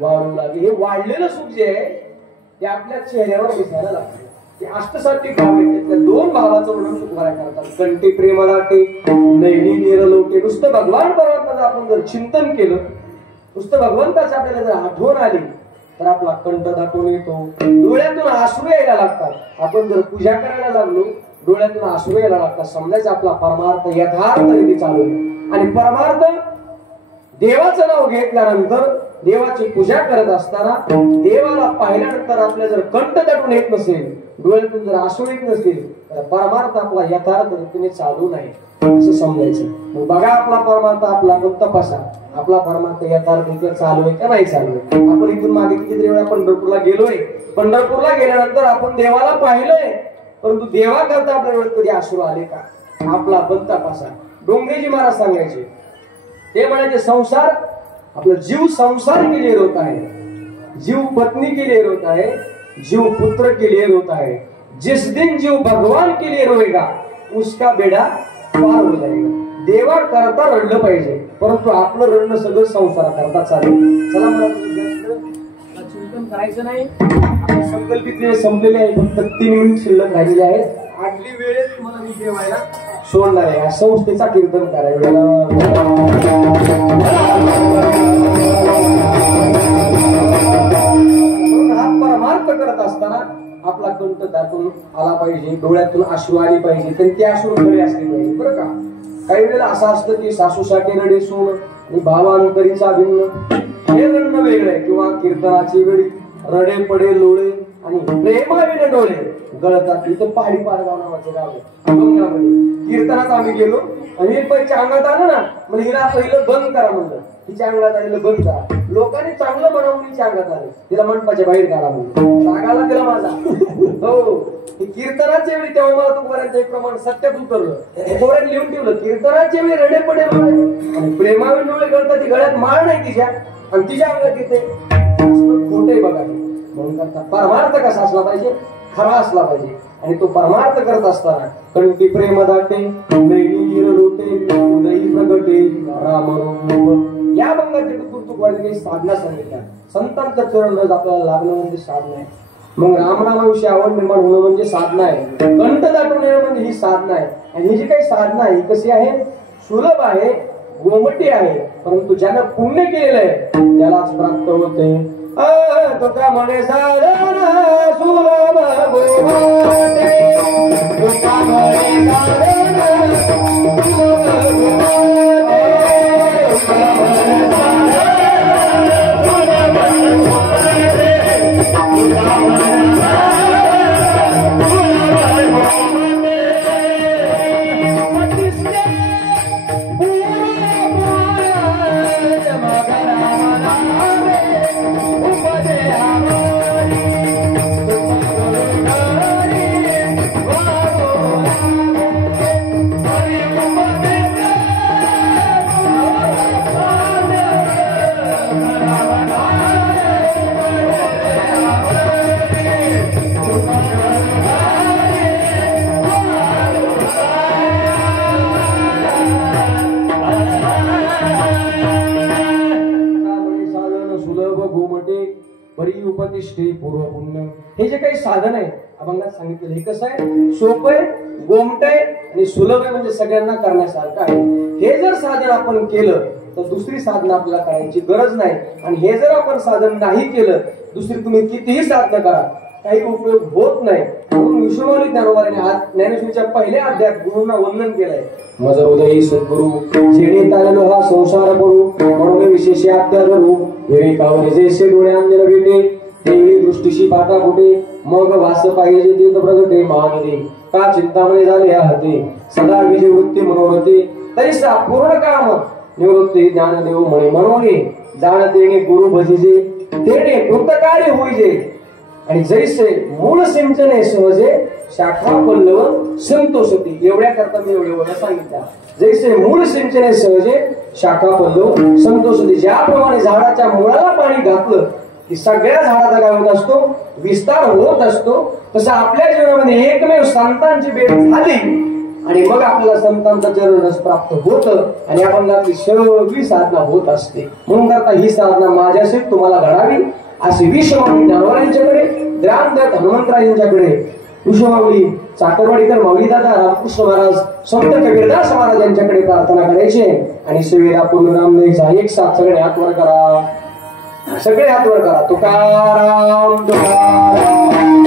वाढू लागे. हे वाढलेलं सुख जे आहे ते आपल्या चेहऱ्यावर दिसायला लागते. ते अष्टसात्विक भाव आहेत, त्यातल्या 2 भावाचं वर्णन तुकोबरा करतात. कंठी प्रेम लाटे, नैनी निरलोटे. नुसतं भगवान परमात्म्याचं आपण जर चिंतन केलं, नुसतं भगवंताची आपल्याला जर आठवण आली तर आपला कंठ दाटून येतो, डोळ्यातून अश्रू यायला लागतात. आपण जर पूजा करायला लागलो डोळ्यातून अश्रू यायला लागतात. समजायचं आपला परमार्थ यथार्थ रीती चालू आहे. आणि परमार्थ देवाचं नाव घेतल्यानंतर, देवाची पूजा करत असताना, देवाला पाहिल्यानंतर आपल्या जर कंठ दाटून येत नसेल, डोळ्यातून जर आसू येत नसतील तर परमार्थ आपला यथार्थ रीतीने चालू नाही असं समजायचं. मग बघा, आपला परमार्थ आपला पण तपासा. आपला परमार्थ यथार्थ रीतीने चालू आहे का नाही चालू आहे. आपण इथून मागे किती वेळा पंढरपूरला गेलोय. पंढरपूरला गेल्यानंतर आपण देवाला पाहिलंय, परंतु देवा करता आपल्या डोळ्यात कधी आश्रू आले का, आपला पण तपासा. डोंगरेजी महाराज सांगायचे, ते म्हणायचे संसार, आपला जीव संसार के लिए रोता है, जीव पत्नी के लिए रोता है, जीव पुत्र के लिए रोता है. जिस दिन जीव भगवान के लिए रोएगा उसका बेड़ा पार हो जाएगा. देवा करता रडलं पाहिजे, परंतु आपलं रडणं सगळं संसार करता चालेल. चला, मला चिंतन करायचं नाही. संकल्पित संपलेले आहे, फक्त 3 मिनिट शिल्लक राहिलेले आहेत. आटली वेळेत मला मी जेवायला सोडणार आहे. या संस्थेचा कीर्तन करायला हा परमार्थ करत असताना आपला कंठ दाटून आला पाहिजे, डोळ्यातून अश्रू आली पाहिजे, तर ते अश्रू खरे असले पाहिजे बरं का. काही वेळेला असं असतं की सासूसाठी रडे सून आणि भावांतरीचा भिन्न, हे रडणं वेगळं आहे. किंवा कीर्तनाची वेळी रडे पडे लोळे आणि प्रेमाविने डोळे गळतात. इथं पहाडी पारगाव नावाचं गाव आहे डोंगरामध्ये. कीर्तनात आम्ही गेलो आणि पहिल्या अंगात आलं ना, म्हणजे हिला पहिलं बंद करा म्हणलं. हिच्या अंगात आलेलं बंद करा. लोकांनी चांगलं बनवून हिच्या अंगात आले, तिला मंडपाच्या बाहेर काढा म्हणून सांगायला तिला माझा. हो, कीर्तनाच्या वेळी तेव्हा मला तोपर्यंत एक प्रमाण सत्यात उतरलं. तोपर्यंत लिहून ठेवलं, कीर्तनाच्या वेळी रडे पडे आणि प्रेमावी डोळे गळतात. ती गळ्यात माळ नाही तिच्या आणि तिच्या अंगात येते. खोटे बघा म्हणून करता. परमार्थ कसा असला पाहिजे? खरा असला पाहिजे. आणि तो परमार्थ करत असताना कंठी प्रेम दाटे उदयी प्रगटे राम. या भंगाची तुर्तुकवाडी काही साधना सांगितल्या. संतांचं चरण आपल्याला लागणं म्हणजे साधना आहे. मग रामनामाविषयी आवड निर्माण होणं म्हणजे साधना आहे. कंठ दाटून येणं म्हणजे ही साधना आहे. आणि ही जी काही साधना आहे ही कशी आहे? सुलभ आहे, गोमटी आहे. परंतु ज्यानं पुण्य केलेलं आहे त्यालाच प्राप्त होते. तुका म्हणे साधना सुलभ गोमटे, तुका म्हणे साधना सुलभ गोमटे, तुका म्हणे पूर्व पुण्य. हे जे काही साधन आहे अभंगात सांगितलं हे कसं आहे? सोपं आहे, गोमट आहे आणि सुलभ आहे. म्हणजे सगळ्यांना करण्यासारखं आहे. हे जर साधन आपण केलं तर दुसरी साधना आपल्याला करायची गरज नाही. आणि हे जर आपण साधन नाही केलं, दुसरी तुम्ही कितीही साधना करा, काही उपयोग होत नाही. म्हणून विश्वमाऊली ज्ञानोबाने ज्ञानेश्वरीच्या पहिल्या अध्यायात गुरुंना वंदन केलंय. मज हृदयी सद्गुरु छेडीत आलेलो हा संसार पडू, म्हणून विशेष आत्या करू. विवेकावर जैसे डोळे अंजन भेटे, देवी दृष्टीशी पाटा फुटे. मग वास पाहिजे तीर्थ प्रगटे महानदी, का चिंतामणी झाले हाते. सदा विजय वृत्ती मनोरथे, तैसा पूर्ण काम निवृत्ती ज्ञानदेव म्हणे. म्हणून जाण देणे गुरु भजिजे, तेणे कृतकार्य होईजे. आणि जैसे मूळ सिंचने सहजे, शाखा पल्लव संतोषती. एवढ्या करता मी एवढे सांगितलं. जैसे मूळ सिंचने सहजे, शाखा पल्लव संतोषती. ज्याप्रमाणे झाडाच्या मुळाला पाणी घातलं की सगळ्या झाडाचा काय होत असतो? विस्तार होत असतो. तसं आपल्या जीवनामध्ये एकमेव संतांची भेट झाली आणि मग आपल्याला संतांचा चरणरस प्राप्त होतं आणि आपण आपली सगळी साधना होत असते. म्हणून करता ही साधना माझ्याशी तुम्हाला घडावी अशी विश्वमाऊली ज्ञानोबांच्याकडे, ज्ञानदत्त हनुमंतरायांच्याकडे, विश्वमाऊली चाकरवाडीकर माऊलीदादा रामकृष्ण महाराज संत कबीरदास महाराज यांच्याकडे प्रार्थना करायची. आणि सेवेला पूर्ण नाम द्यायचा. एक साथ सगळे हात वर करा, सगळे हात वर करा. तुकाराम तुकाराम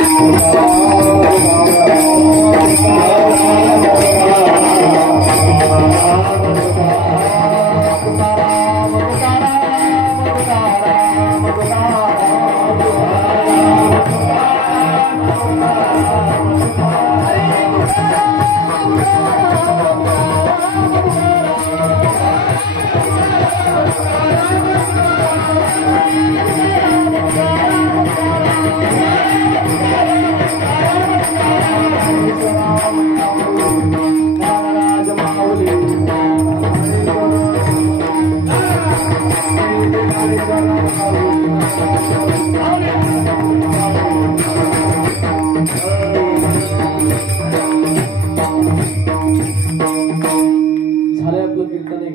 Hallelujah.